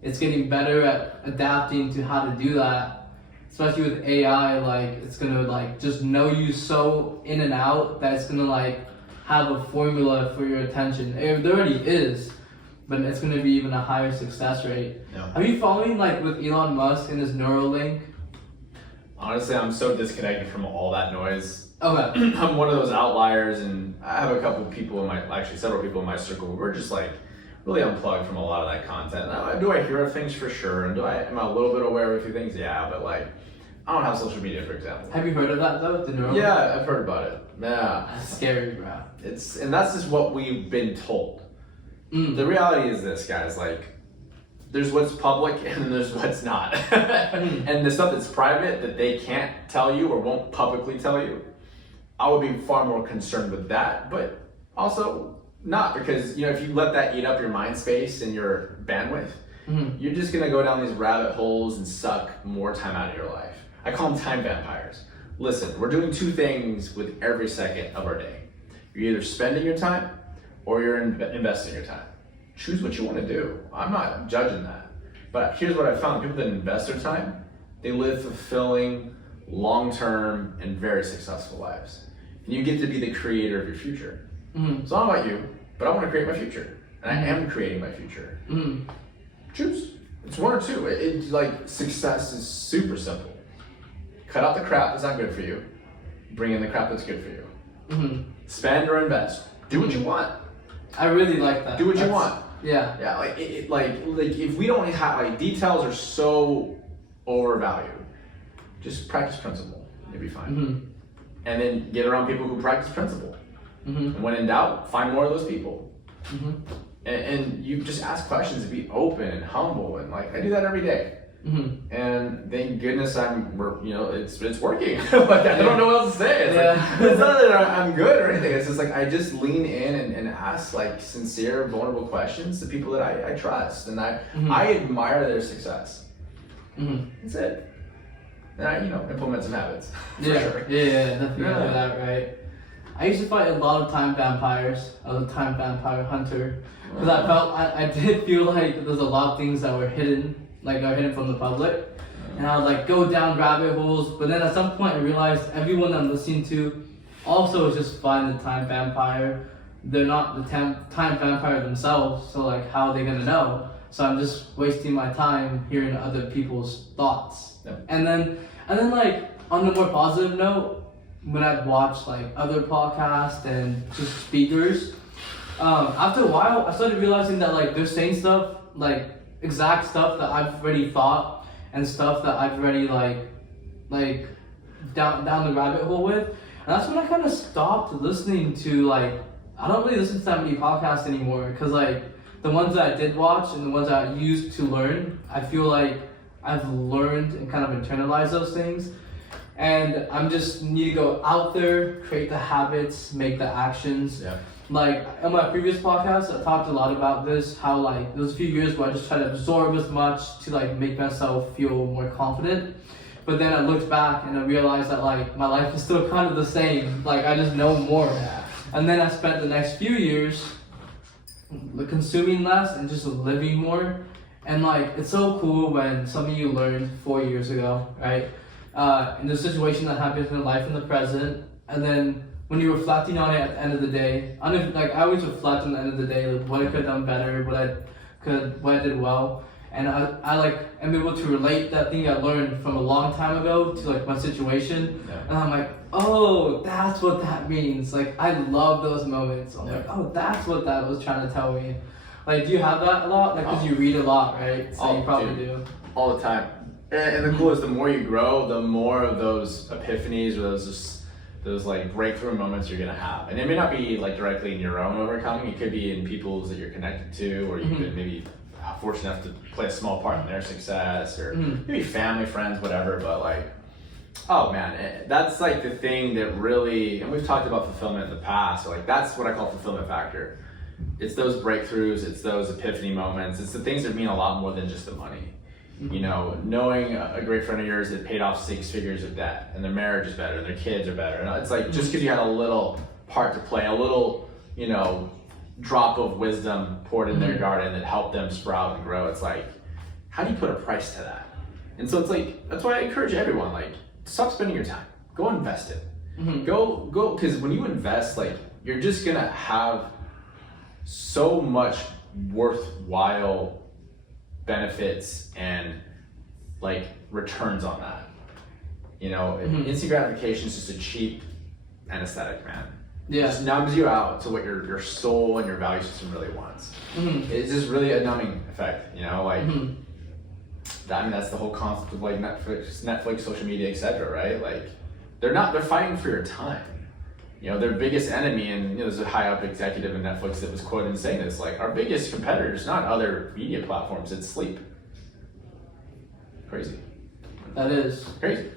it's getting better at adapting to how to do that. Especially with AI, like it's gonna like just know you so in and out that it's gonna like have a formula for your attention. It already is, but it's gonna be even a higher success rate. Yeah. Are you following like with Elon Musk and his Neuralink? Honestly, I'm so disconnected from all that noise. Okay. I'm one of those outliers, and I have a couple of people several people in my circle who are just like really unplugged from a lot of that content. Now, do I hear of things for sure, and am I a little bit aware of a few things? Yeah, but like I don't have social media, for example. Have you heard of that though? The neural? Yeah, I've heard about it. Yeah. That's scary, bro. And that's just what we've been told. The reality is this, guys, like, there's what's public and then there's what's not. And the stuff that's private that they can't tell you or won't publicly tell you, I would be far more concerned with that, but also not, because, you know, if you let that eat up your mind space and your bandwidth, you're just gonna go down these rabbit holes and suck more time out of your life. I call them time vampires. Listen, we're doing two things with every second of our day. You're either spending your time or you're investing your time. Choose what you want to do. I'm not judging that. But here's what I found. People that invest their time, they live fulfilling, long-term, and very successful lives. And you get to be the creator of your future. So I don't know about you, but I want to create my future. And I am creating my future. Choose. It's one or two. It's like, success is super simple. Cut out the crap that's not good for you. Bring in the crap that's good for you. Spend or invest. Do what you want. I really like that. Do what you want. Yeah. Yeah, like if we don't have, like, details are so overvalued. Just practice principle. You'll be fine. And then get around people who practice principle. And when in doubt, find more of those people. And you just ask questions and be open and humble, and like, I do that every day. And thank goodness it's working. Like, I don't know what else to say. It's not that I'm good or anything. It's just like, I just lean in and ask, like, sincere, vulnerable questions to people that I trust, and I admire their success. That's it. And I, implement some habits. Yeah, definitely do that, right? I used to fight a lot of time vampires. I was a time vampire hunter. Because I did feel like there's a lot of things that were hidden, like are hidden from the public. And I would like go down rabbit holes, but then at some point I realized everyone I'm listening to also is just fighting the time vampire. They're not the time vampire themselves, so like, how are they gonna know? So I'm just wasting my time hearing other people's thoughts. And then like, on a more positive note, when I'd watch like other podcasts and just speakers, after a while I started realizing that like they're saying stuff, like exact stuff that I've already thought and stuff that I've already like down the rabbit hole with. And that's when I kind of stopped listening to, like, I don't really listen to that many podcasts anymore, because like the ones that I did watch and the ones that I used to learn, I feel like I've learned and kind of internalized those things. And I'm just need to go out there, create the habits, make the actions. Like, in my previous podcast, I talked a lot about this, how like there was a few years where I just tried to absorb as much to like make myself feel more confident. But then I looked back and I realized that like my life is still kind of the same. Like, I just know more. And then I spent the next few years consuming less and just living more. And like, it's so cool when something you learned 4 years ago, right? In the situation that happens in life in the present, and then when you're reflecting on it at the end of the day, I always reflect on the end of the day, like what I could have done better, what I did well, and I like am able to relate that thing I learned from a long time ago to like my situation, and I'm like, oh, that's what that means. Like, I love those moments. I'm like, oh, that's what that was trying to tell me. Like, do you have that a lot? Like, because you read a lot, right? So you probably do. All the time. And the cool is, the more you grow, the more of those epiphanies or those like breakthrough moments you're gonna have. And it may not be like directly in your own overcoming. It could be in people's that you're connected to, or you could maybe fortunate enough to play a small part in their success, or maybe family, friends, whatever. But like, oh man, that's like the thing that really, and we've talked about fulfillment in the past. So like, that's what I call fulfillment factor. It's those breakthroughs, it's those epiphany moments, it's the things that mean a lot more than just the money. You know, knowing a great friend of yours that paid off 6 figures of debt, and their marriage is better, and their kids are better. And it's like, just because you had a little part to play, a little, drop of wisdom poured in their garden that helped them sprout and grow. It's like, how do you put a price to that? And so it's like, that's why I encourage everyone, like, stop spending your time. Go invest it. Go, because when you invest, like, you're just gonna have so much worthwhile benefits and like returns on that. Instant gratification is just a cheap anesthetic, man. It just numbs you out to what your soul and your value system really wants. It's just really a numbing effect, that's the whole concept of like Netflix, social media, etc. Right? Like, they're fighting for your time. You know, their biggest enemy, and there's a high up executive in Netflix that was quoted saying this, like, our biggest competitor is not other media platforms, it's sleep. Crazy. That is. Crazy.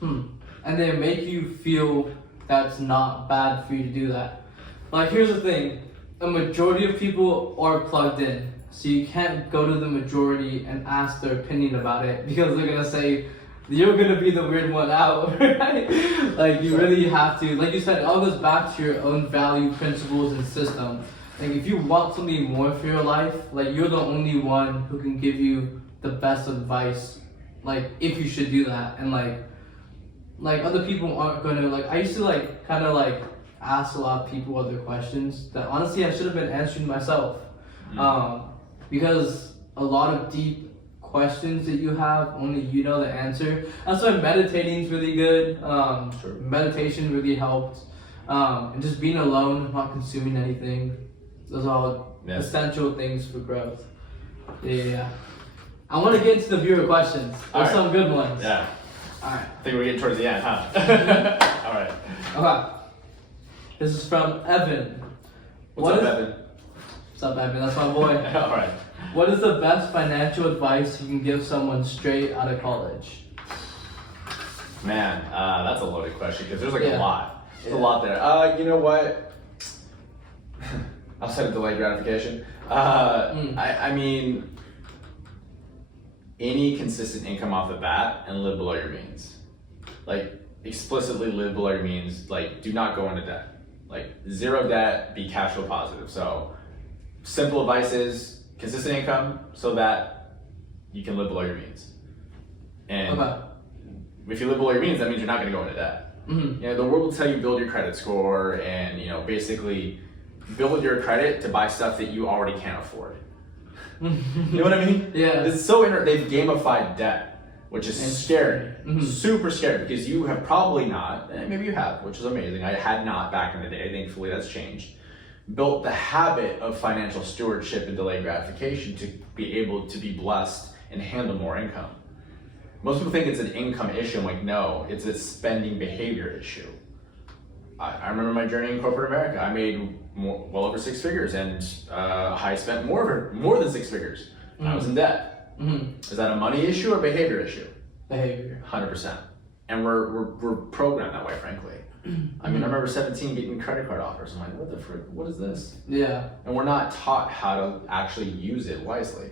And they make you feel that's not bad for you to do that. Like, here's the thing. A majority of people are plugged in. So you can't go to the majority and ask their opinion about it because they're going to say, you're going to be the weird one out, right? Like, you really have to, like you said, it all goes back to your own value, principles, and system. Like, if you want something more for your life, like, you're the only one who can give you the best advice, like, if you should do that. And, like other people aren't going to, like, I used to, like, kind of, like, ask a lot of people other questions that, honestly, I should have been answering myself. Because a lot of deep questions that you have, only you know the answer. That's why meditating is really good. Meditation really helped. And just being alone, not consuming anything. Those are all essential things for growth. Yeah. I want to get into the viewer questions. There's some good ones. Yeah. Alright. I think we're getting towards the end, huh? Alright. Okay. This is from Evan. What's up, Evan? What's up, Evan? That's my boy. Alright. What is the best financial advice you can give someone straight out of college? Man, that's a loaded question because there's like a lot. There's a lot there. You know what? I'll set a delayed gratification. I mean, any consistent income off the bat and live below your means. Like, explicitly live below your means. Like, do not go into debt. Like, zero debt, be cash flow positive. So, simple advice is consistent income so that you can live below your means. And if you live below your means, that means you're not going to go into debt. You know, the world will tell you build your credit score and, basically build your credit to buy stuff that you already can't afford. You know what I mean? Yeah. It's so they've gamified debt, which is scary, super scary, because you have probably not, and maybe you have, which is amazing. I had not back in the day. Thankfully, that's changed. Built the habit of financial stewardship and delayed gratification to be able to be blessed and handle more income. Most people think it's an income issue. I'm like, no, it's a spending behavior issue. I remember my journey in corporate America. I made well over 6 figures, and I spent more than 6 figars. I was in debt. Is that a money issue or behavior issue? Behavior. 100%. And we're programmed that way, frankly. I mean, I remember 17 getting credit card offers. I'm like, what the frick? What is this? Yeah. And we're not taught how to actually use it wisely.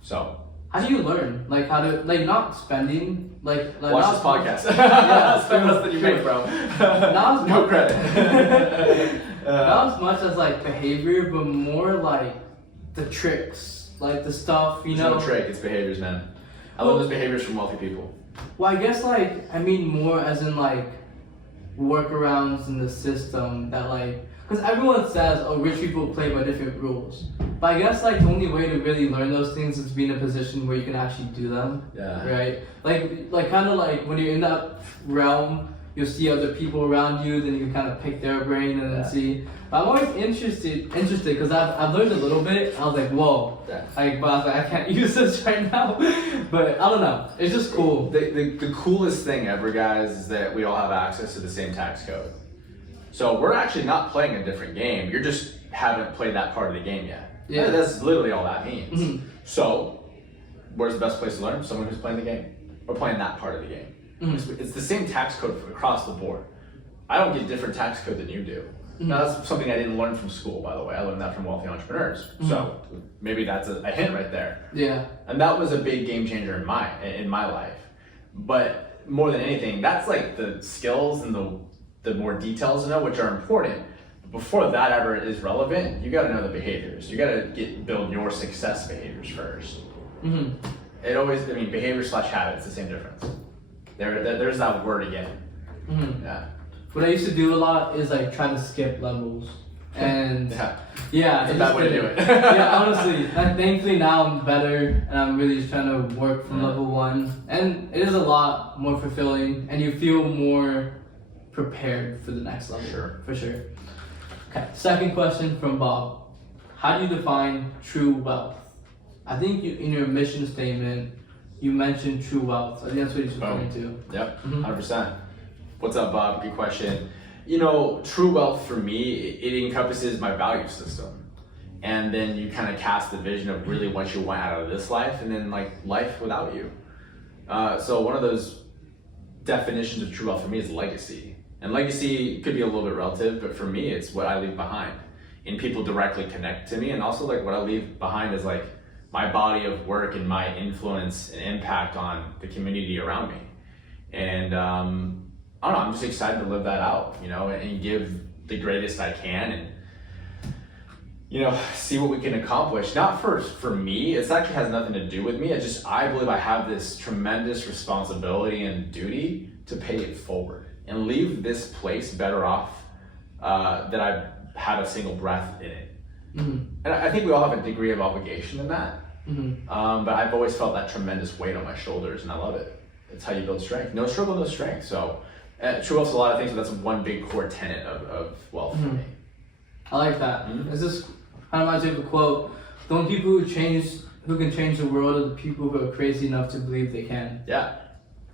So. How do you learn? Like, how to, like, not spending, like watch this podcast. Yeah, spend less than you make, bro. Not as no credit. Not as much as, like, behavior, but more like the tricks, like the stuff, There's no trick, it's behaviors, man. I learned those behaviors from wealthy people. Well, I guess, like, I mean more as in, like, workarounds in the system that, like, because everyone says, oh, rich people play by different rules. But I guess, like, the only way to really learn those things is to be in a position where you can actually do them. Yeah. Right? Like kind of like when you're in that realm, you'll see other people around you, then you can kind of pick their brain and then see. But I'm always interested because I've learned a little bit. I was like, whoa. Yeah. Like, but I was like, I can't use this right now. But I don't know. It's just cool. The coolest thing ever, guys, is that we all have access to the same tax code. So we're actually not playing a different game. You just haven't played that part of the game yet. Yeah. That's literally all that means. So, where's the best place to learn? Someone who's playing the game. Or playing that part of the game. It's the same tax code across the board. I don't get different tax code than you do. Now, that's something I didn't learn from school, by the way. I learned that from wealthy entrepreneurs. So, maybe that's a hint right there. Yeah. And that was a big game changer in my life. But more than anything, that's like the skills and the more details to know, which are important. But before that ever is relevant, you got to know the behaviors. You got to build your success behaviors first. It always, behavior / habit, it's the same difference. There's that word again. Yeah. What I used to do a lot is like try to skip levels. And it's it's a bad way to do it. Yeah, honestly. And thankfully now I'm better and I'm really just trying to work from level 1. And it is a lot more fulfilling and you feel more prepared for the next level. Sure. For sure. Okay, second question from Bob. How do you define true wealth? I think in your mission statement, you mentioned true wealth. I think that's what he's referring to. Yep, Mhm. 100%. What's up, Bob? Good question. You know, true wealth for me, it encompasses my value system. And then you kind of cast the vision of really what you want out of this life, and then like life without you. So one of those definitions of true wealth for me is legacy. And legacy could be a little bit relative, but for me, it's what I leave behind. And people directly connect to me, and also like what I leave behind is like my body of work and my influence and impact on the community around me. And I don't know, I'm just excited to live that out, you know, and give the greatest I can, and you know, see what we can accomplish. Not for me, it actually has nothing to do with me. I believe I have this tremendous responsibility and duty to pay it forward and leave this place better off that I've had a single breath in it. Mm-hmm. And I think we all have a degree of obligation in that. Mm-hmm. But I've always felt that tremendous weight on my shoulders, and I love it. It's how you build strength. No struggle, no strength. So true wealth's a lot of things, but that's one big core tenet of wealth for me. I like that. Mm-hmm. Is this kind of reminds me of a quote? The only people who can change the world are the people who are crazy enough to believe they can. Yeah.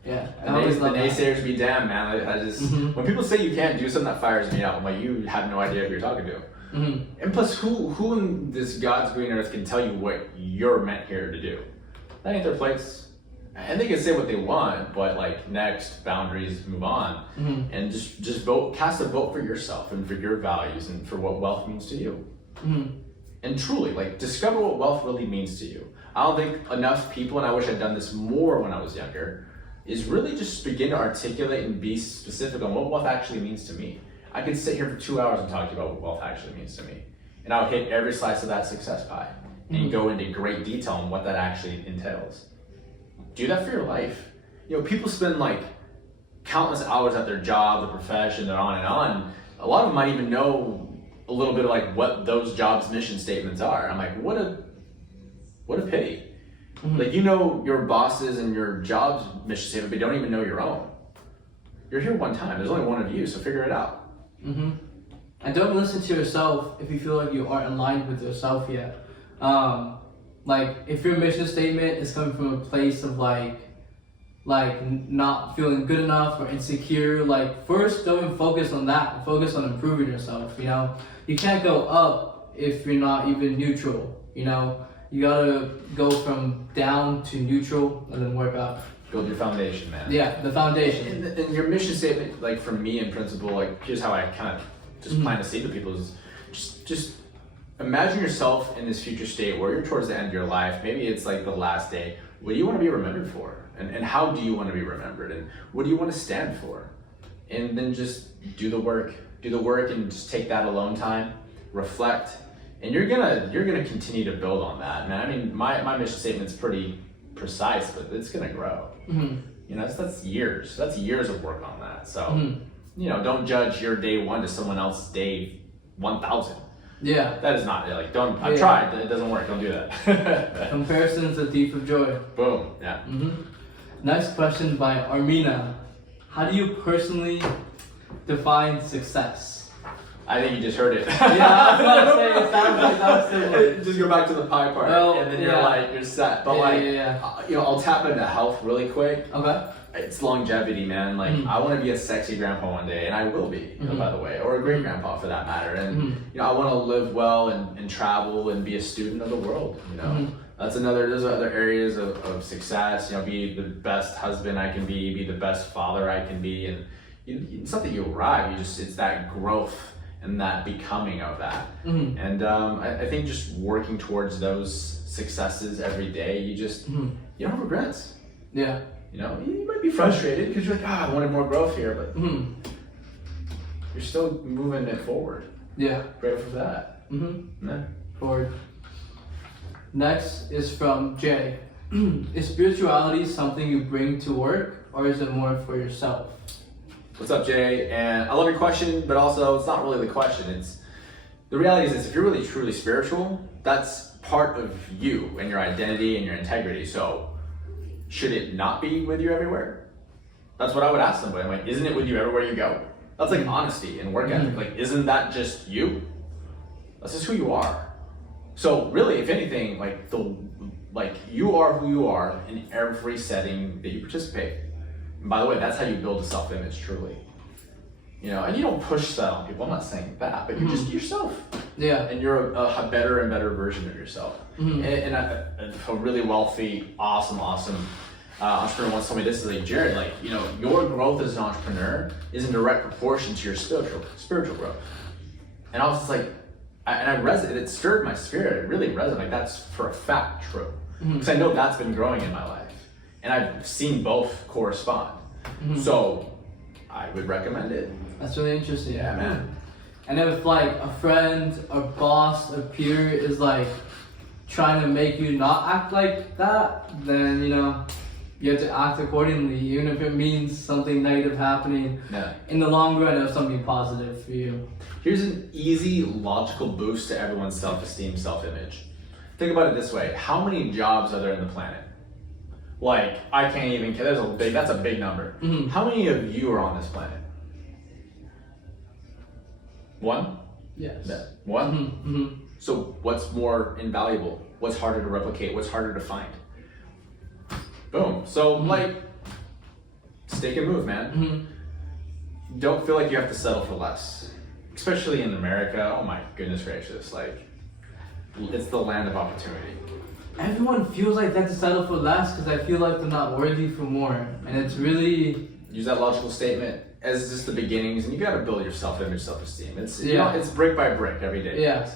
Yeah. And the naysayers be damned, man. I just when people say you can't do something, that fires me up. I'm like, you have no idea who you're talking to. Mm-hmm. And plus, who in this God's green earth can tell you what you're meant here to do? That ain't their place. And they can say what they want, but like next, boundaries, move on, and just vote, cast a vote for yourself and for your values and for what wealth means to you. Mm-hmm. And truly, like, discover what wealth really means to you. I don't think enough people, and I wish I'd done this more when I was younger, is really just begin to articulate and be specific on what wealth actually means to me. I could sit here for 2 hours and talk to you about what wealth actually means to me. And I'll hit every slice of that success pie and go into great detail on what that actually entails. Do that for your life. You know, people spend like countless hours at their job, the profession, they're on and on. A lot of them might even know a little bit of like what those jobs' mission statements are. I'm like, what a pity. Mm-hmm. Like, you know your bosses and your job's mission statement, but you don't even know your own. You're here one time. There's only one of you, so figure it out. Mm-hmm. And don't listen to yourself if you feel like you aren't aligned with yourself yet. Like, if your mission statement is coming from a place of like not feeling good enough or insecure, like, first don't focus on that. Focus on improving yourself. You know, you can't go up if you're not even neutral. You know, you gotta go from down to neutral and then work up. Build your foundation, man. Yeah, the foundation. And your mission statement, like for me in principle, like here's how I kind of just plan to say to people is just imagine yourself in this future state where you're towards the end of your life. Maybe it's like the last day. What do you want to be remembered for? And how do you want to be remembered? And what do you want to stand for? And then just do the work. Do the work and just take that alone time, reflect, and you're gonna continue to build on that, man. I mean, my mission statement's pretty precise, but it's gonna grow. Mm-hmm. You know, that's years. That's years of work on that. So, you know, don't judge your day one to someone else's day 1,000. Yeah. That is not like don't. I've tried. It doesn't work. Don't do that. Comparison is a thief of joy. Boom. Yeah. Mm-hmm. Next question by Armina. How do you personally define success? I think you just heard it. Yeah, I was about to say, it sounds like that was similar. Just go back to the pie part, and then you're set. But you know, I'll tap into health really quick. Okay. It's longevity, man. Like, I want to be a sexy grandpa one day, and I will be, by the way, or a great grandpa for that matter. And you know, I want to live well and travel and be a student of the world. You know, those are other areas of success. You know, be the best husband I can be the best father I can be, and it's not that you arrive. It's that growth and that becoming of that. And I think just working towards those successes every day, you don't have regrets. Yeah. You know, you might be frustrated because you're like, I wanted more growth here, but you're still moving it forward. Yeah. Grateful for that. Yeah. Forward. Next is from Jay. Is spirituality something you bring to work, or is it more for yourself? What's up, Jay? And I love your question, but also it's not really the question. It's the reality is this: if you're really truly spiritual, that's part of you and your identity and your integrity. So should it not be with you everywhere? That's what I would ask somebody. I'm like, isn't it with you everywhere you go? That's like honesty and work ethic. Like, isn't that just you? That's just who you are. So really, if anything, like Like, you are who you are in every setting that you participate. And by the way, that's how you build a self-image, truly. You know, and you don't push that on people. I'm not saying that, but you're just yourself. Yeah. And you're a better and better version of yourself. And a really wealthy, awesome entrepreneur once told me this, is like, Jared, like, you know, your growth as an entrepreneur is in direct proportion to your spiritual growth. And I was just like, it stirred my spirit. It really resonated. Like, that's for a fact true. Because I know that's been growing in my life. And I've seen both correspond. So I would recommend it. That's really interesting. Yeah, man. And if like a friend, a boss, a peer is like trying to make you not act like that, then, you know, you have to act accordingly, even if it means something negative happening. Yeah. In the long run, of something positive for you. Here's an easy, logical boost to everyone's self-esteem, self-image. Think about it this way. How many jobs are there in the planet? Like, I can't even, that's a big number. How many of you are on this planet? One? Yes. Yeah. One? So what's more invaluable? What's harder to replicate? What's harder to find? Boom. So, like, stick and move, man. Don't feel like you have to settle for less. Especially in America. Oh my goodness gracious. Like, it's the land of opportunity. Everyone feels like they have to settle for less because I feel like they're not worthy for more. And it's really... Use that logical statement as just the beginnings, and you gotta build your self-image, self-esteem. You know, it's brick by brick every day. Yeah.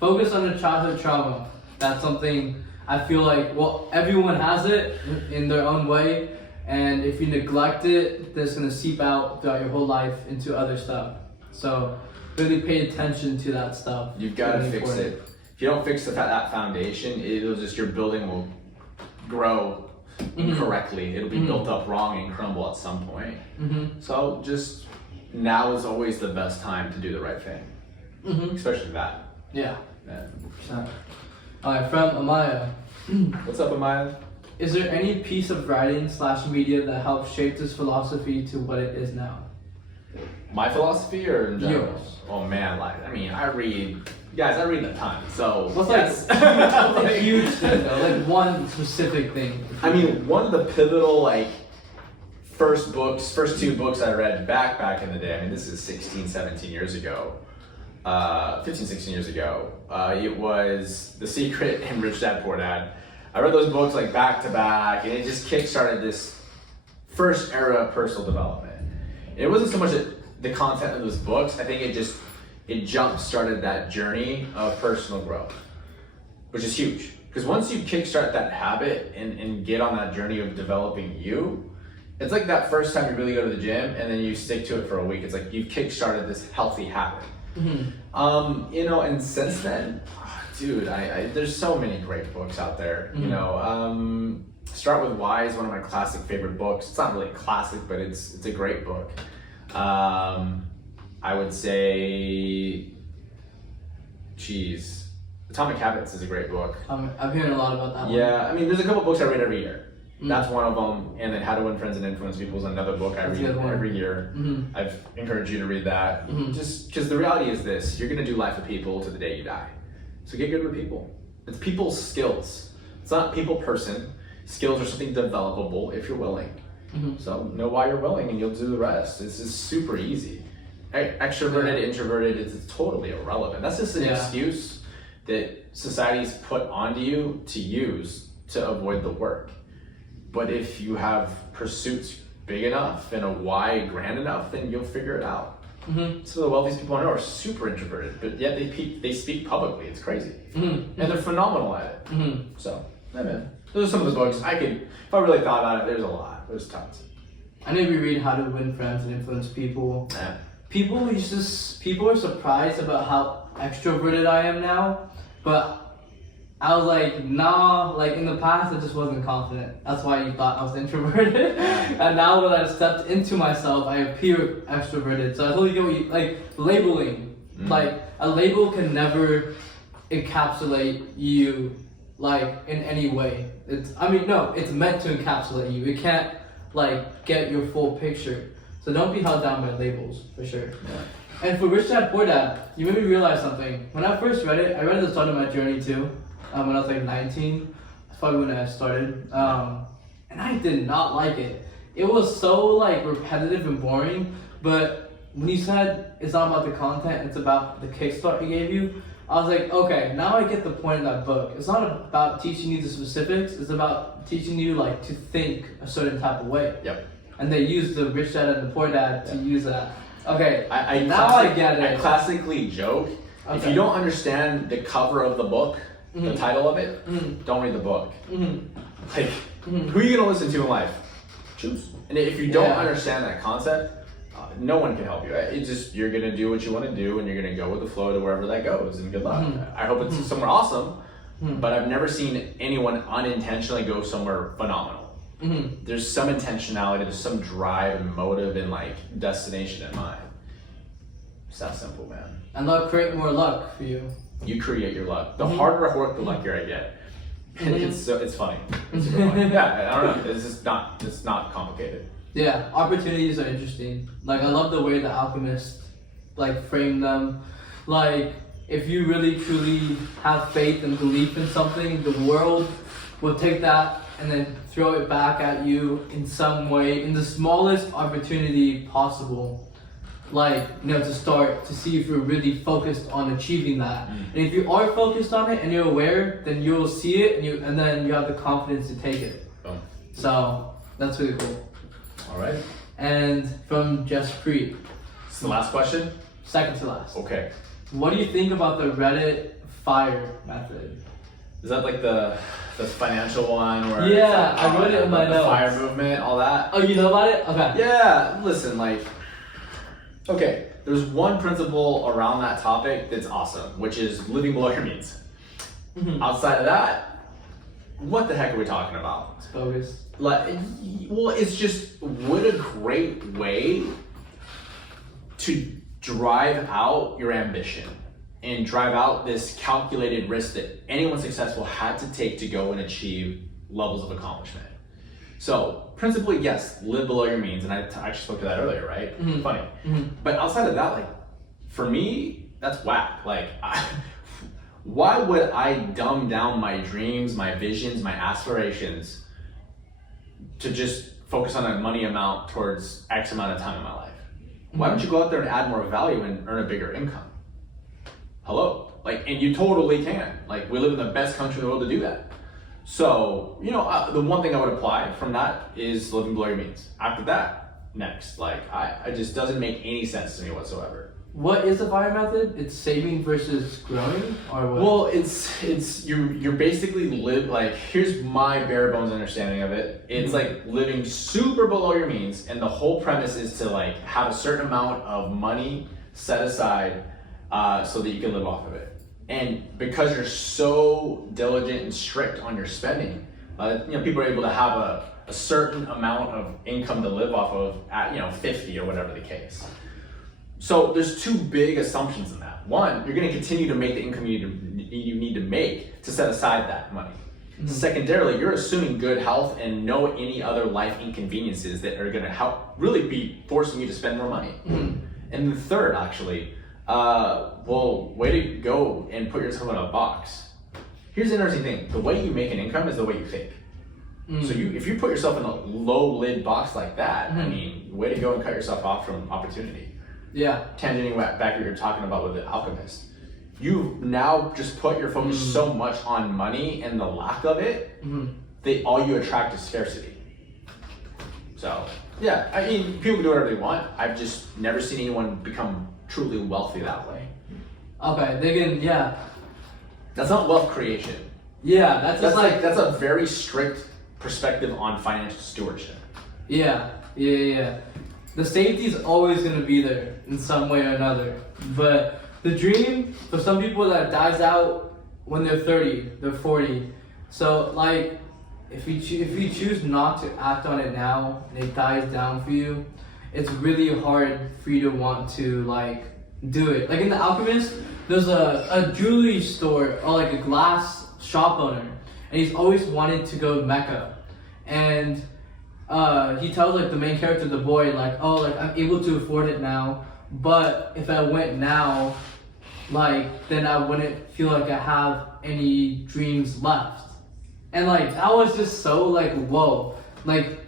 Focus on the childhood trauma. That's something I feel like, well, everyone has it in their own way. And if you neglect it, that's gonna seep out throughout your whole life into other stuff. So really pay attention to that stuff. You've gotta fix it. If you don't fix that foundation, it'll just, your building will grow incorrectly. It'll be built up wrong and crumble at some point. So just, now is always the best time to do the right thing. Especially that. Yeah. Alright, from Amaya. What's up, Amaya? Is there any piece of writing / media that helped shape this philosophy to what it is now? My philosophy or in general? Yours. Oh man, like, I mean, I read a ton, so. What's yes. like a huge thing though, like one specific thing? I mean, one of the pivotal, like, first two books I read back in the day, I mean, this is 16, 17 years ago, 15, 16 years ago, it was The Secret and Rich Dad Poor Dad. I read those books like back to back, and it just kickstarted this first era of personal development. And it wasn't so much the content of those books, I think it jump-started that journey of personal growth, which is huge. Because once you kickstart that habit and get on that journey of developing you, it's like that first time you really go to the gym and then you stick to it for a week. It's like you've kickstarted this healthy habit. You know, and since then, dude, there's so many great books out there. You know, Start With Why is one of my classic favorite books. It's not really classic, but it's a great book. I would say, Atomic Habits is a great book. I'm hearing a lot about that one. Yeah, I mean, there's a couple books I read every year. That's one of them, and then How to Win Friends and Influence People is another book I read every year. I've encouraged you to read that. Just because the reality is this, you're gonna do life with people to the day you die. So get good with people. It's people skills. It's not people person. Skills are something developable if you're willing. So know why you're willing and you'll do the rest. This is super easy. Extroverted, introverted, it's totally irrelevant. That's just an excuse that society's put onto you to use to avoid the work. But if you have pursuits big enough and a why grand enough, then you'll figure it out. So the wealthiest people I know are super introverted, but yet they speak publicly. It's crazy. And they're phenomenal at it. So, yeah, man. Those are some of the books. If I really thought about it, there's a lot. There's tons. I need to reread How to Win Friends and Influence People. Yeah. People are surprised about how extroverted I am now, but I was like, nah, like in the past I just wasn't confident. That's why you thought I was introverted. And now that I've stepped into myself, I appear extroverted. So I totally get what you, like, labeling. Like, a label can never encapsulate you, like, in any way. It's meant to encapsulate you. It can't, like, get your full picture. So don't be held down by labels, for sure. Yeah. And for Rich Dad Poor Dad, you made me realize something. When I first read it, I read at the start of my journey too. When I was like 19, probably when I started, and I did not like it. It was so like repetitive and boring. But when you said it's not about the content, it's about the kickstart he gave you, I was like, okay, now I get the point of that book. It's not about teaching you the specifics. It's about teaching you like to think a certain type of way. Yep. And they use the rich dad and the poor dad to use that. Okay, I get it. I classically joke, if you don't understand the cover of the book, the title of it, don't read the book. Like, who are you gonna listen to in life? Choose. And if you don't understand that concept, no one can help you. It's just, you're gonna do what you want to do, and you're gonna go with the flow to wherever that goes. And good luck. I hope it's somewhere awesome, but I've never seen anyone unintentionally go somewhere phenomenal. There's some intentionality, there's some drive and motive and like destination in mind. It's that simple, man. And luck create more luck for you. You create your luck. The harder I work, the luckier I get. It's funny. It's super funny. Yeah, I don't know. It's not complicated. Yeah, opportunities are interesting. Like, I love the way the alchemist like framed them. Like, if you really truly have faith and belief in something, the world will take that and then throw it back at you in some way, in the smallest opportunity possible. Like, you know, to start to see if you're really focused on achieving that. And if you are focused on it and you're aware, then you'll see it, and then you have the confidence to take it. So that's really cool. All right. And from Jaspreet. It's the last question? Second to last. Okay. What do you think about the Reddit FIRE method? Is that like the financial one where yeah, I wrote it in my notes. The FIRE movement, all that? Oh, you know about it? Okay. Yeah, listen, like, okay, there's one principle around that topic that's awesome, which is living below your means. Outside of that, what the heck are we talking about? It's bogus. Like, well, it's just, what a great way to drive out your ambition and drive out this calculated risk that anyone successful had to take to go and achieve levels of accomplishment. So, principally, yes, live below your means, and I actually spoke to that earlier, right? Funny. But outside of that, like, for me, that's whack. Like, why would I dumb down my dreams, my visions, my aspirations to just focus on a money amount towards X amount of time in my life? Why don't you go out there and add more value and earn a bigger income? Hello? Like, and you totally can. Like, we live in the best country in the world to do that. So, you know, the one thing I would apply from that is living below your means. After that, next. Like, it just doesn't make any sense to me whatsoever. What is the FIRE method? It's saving versus growing, or what? Well, it's you're basically like, here's my bare bones understanding of it. It's like living super below your means, and the whole premise is to like have a certain amount of money set aside so that you can live off of it. And because you're so diligent and strict on your spending, you know, people are able to have a certain amount of income to live off of at, you know, 50 or whatever the case. So there's two big assumptions in that. One, you're going to continue to make the income you need to make to set aside that money. Secondarily, you're assuming good health and no any other life inconveniences that are going to help really be forcing you to spend more money. And the third, actually, well, way to go and put yourself in a box. Here's the interesting thing. The way you make an income is the way you think. So if you put yourself in a low lid box like that, I mean, way to go and cut yourself off from opportunity. Yeah. Tangenting back what you're talking about with the alchemist. You now just put your focus so much on money and the lack of it, that all you attract is scarcity. So, yeah, I mean, people can do whatever they want. I've just never seen anyone become truly wealthy that way. Okay, they can, yeah. That's not wealth creation. Yeah, that's that's a very strict perspective on financial stewardship. Yeah. The safety is always going to be there in some way or another. But the dream, for some people, that dies out when they're 30, they're 40. So, like, if you choose not to act on it now, and it dies down for you, it's really hard for you to want to, like, do it. Like in The Alchemist, there's a jewelry store, or like a glass shop owner, and he's always wanted to go to Mecca. And he tells like the main character, the boy, like, oh, like I'm able to afford it now, but if I went now, like then I wouldn't feel like I have any dreams left. And like that was just so like whoa. Like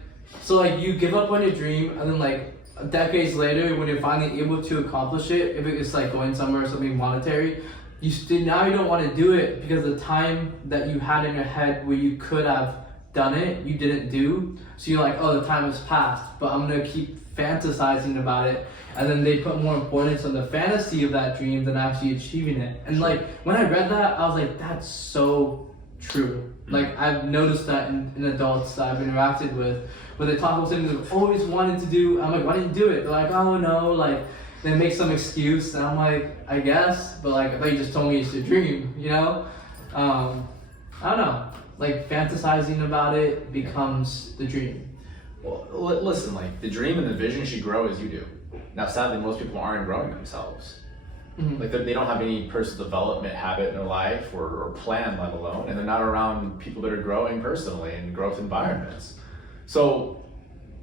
so like you give up on your dream and then like decades later when you're finally able to accomplish it, if it's like going somewhere or something monetary, now you don't want to do it because the time that you had in your head where you could have done it, you didn't do. So you're like, oh, the time has passed, but I'm gonna keep fantasizing about it. And then they put more importance on the fantasy of that dream than actually achieving it. And like when I read that, I was like, that's so true. Like I've noticed that in adults that I've interacted with, where they talk about things they've always wanted to do. I'm like, why didn't you do it? They're like, oh no, like they make some excuse, and I'm like, I guess, but like I thought you just told me it's your dream, you know? I don't know. Like fantasizing about it becomes the dream. Well, listen, like the dream and the vision should grow as you do. Now, sadly, most people aren't growing themselves. Like they don't have any personal development habit in their life or plan, let alone, and they're not around people that are growing personally in growth environments. So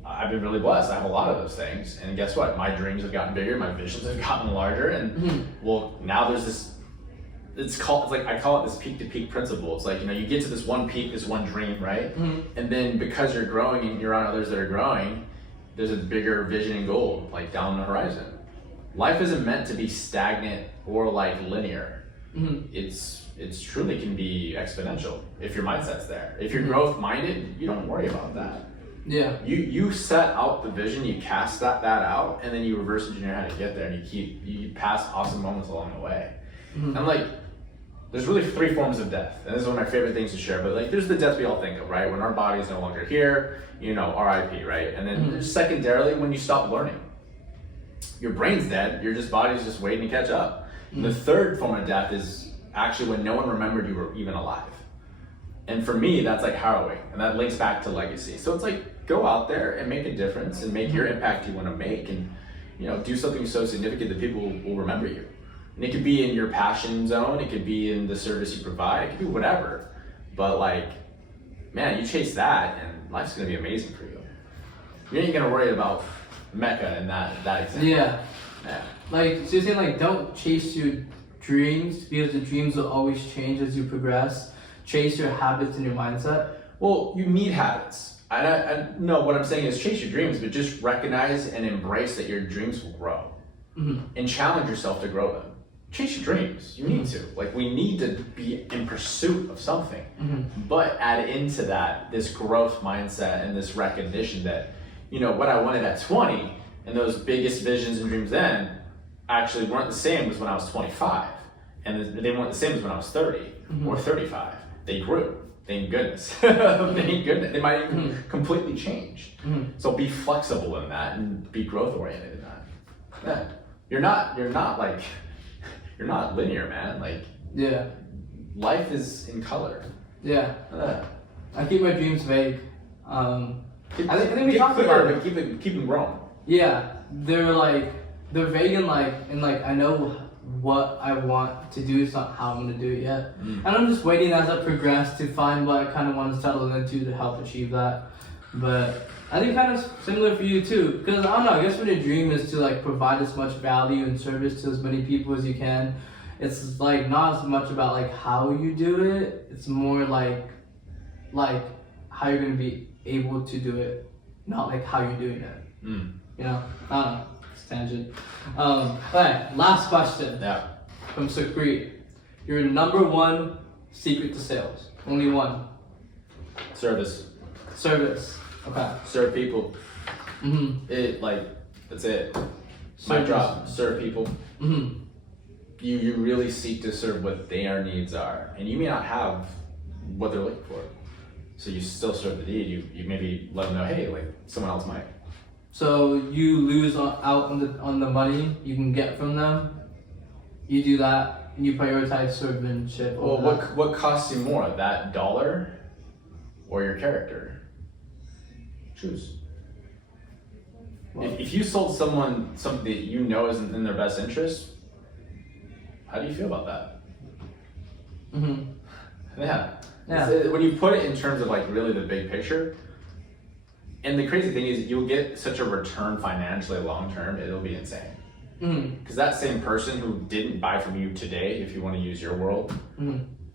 I've been really blessed. I have a lot of those things, and guess what? My dreams have gotten bigger, my visions have gotten larger, and well, now there's this. I call it this peak to peak principle. It's like, you know, you get to this one peak, this one dream, right? And then because you're growing and you're around others that are growing, there's a bigger vision and goal like down the horizon. Life isn't meant to be stagnant or like linear. It's truly can be exponential if your mindset's there. If you're growth minded, you don't worry about that. Yeah. You set out the vision, you cast that out, and then you reverse engineer how to get there, and you pass awesome moments along the way. And like, there's really 3 forms of death, and this is one of my favorite things to share. But like, there's the death we all think of, right? When our body is no longer here, you know, RIP, right? And then there's secondarily when you stop learning. Your brain's dead, your body's just waiting to catch up. And the 3rd form of death is actually when no one remembered you were even alive. And for me, that's like harrowing, and that links back to legacy. So it's like, go out there and make a difference and make your impact you want to make, and you know, do something so significant that people will remember you. And it could be in your passion zone, it could be in the service you provide, it could be whatever. But like, man, you chase that and life's gonna be amazing for you. You ain't gonna worry about Mecca in that example. Yeah. Yeah. Like, so you're saying like, don't chase your dreams because the dreams will always change as you progress. Chase your habits and your mindset. Well, you need habits. I no, what I'm saying is chase your dreams, but just recognize and embrace that your dreams will grow. And challenge yourself to grow them. Chase your dreams. You need to. Like, we need to be in pursuit of something. But add into that this growth mindset and this recognition that, you know, what I wanted at 20 and those biggest visions and dreams then actually weren't the same as when I was 25. And they weren't the same as when I was 30 or 35. They grew. Thank goodness. Thank goodness. They might even completely change. So be flexible in that and be growth oriented in that. Yeah. You're not linear, man. Like, Yeah. life is in color. Yeah. I keep my dreams vague. I think we Get talked clear, about but keep them growing. Yeah, they're vague and like I know what I want to do. It's not how I'm gonna do it yet, and I'm just waiting as I progress to find what I kind of want to settle into to help achieve that. But I think kind of similar for you too, because I don't know. I guess when your dream is to like provide as much value and service to as many people as you can, it's like not as much about like how you do it. It's more like how you're gonna be able to do it, not like how you're doing it. You know, I don't know. It's a tangent. Alright, last question. Yeah. From Sucrete. Your number 1 secret to sales. Only one. Service. Okay. Serve people. That's it. My job. Serve people. You really seek to serve what their needs are, and you may not have what they're looking for. So you still serve the need. You maybe let them know, hey, like someone else might. So you lose out on the money you can get from them. You do that, and you prioritize servantship. Well, what costs you more, that dollar or your character? Choose. If you sold someone something that you know isn't in their best interest, how do you feel about that? Yeah. When you put it in terms of like really the big picture, and the crazy thing is you'll get such a return financially long term, it'll be insane. Because that same person who didn't buy from you today, if you want to use your world,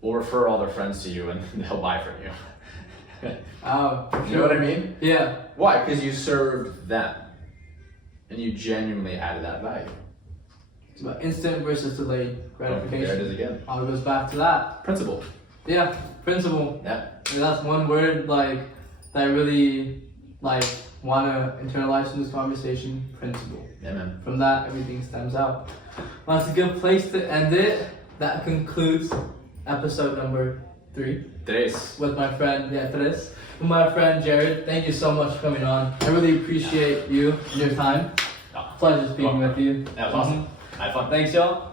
will refer all their friends to you and they'll buy from you. Oh, You know what I mean? Yeah. Why? Because you served them and you genuinely added that value. It's about instant versus delayed gratification. There it is again. All goes back to that. Principle. Yeah, principle. Yeah. And that's one word like that I really like wanna internalize in this conversation. Principle. Yeah, man. From that, everything stems out. Well, that's a good place to end it. That concludes episode number 3 Tres. with my friend Beatriz, with my friend Jared. Thank you so much for coming on. I really appreciate you and your time. Oh, Pleasure speaking with you. that was awesome. Have fun. Thanks, y'all.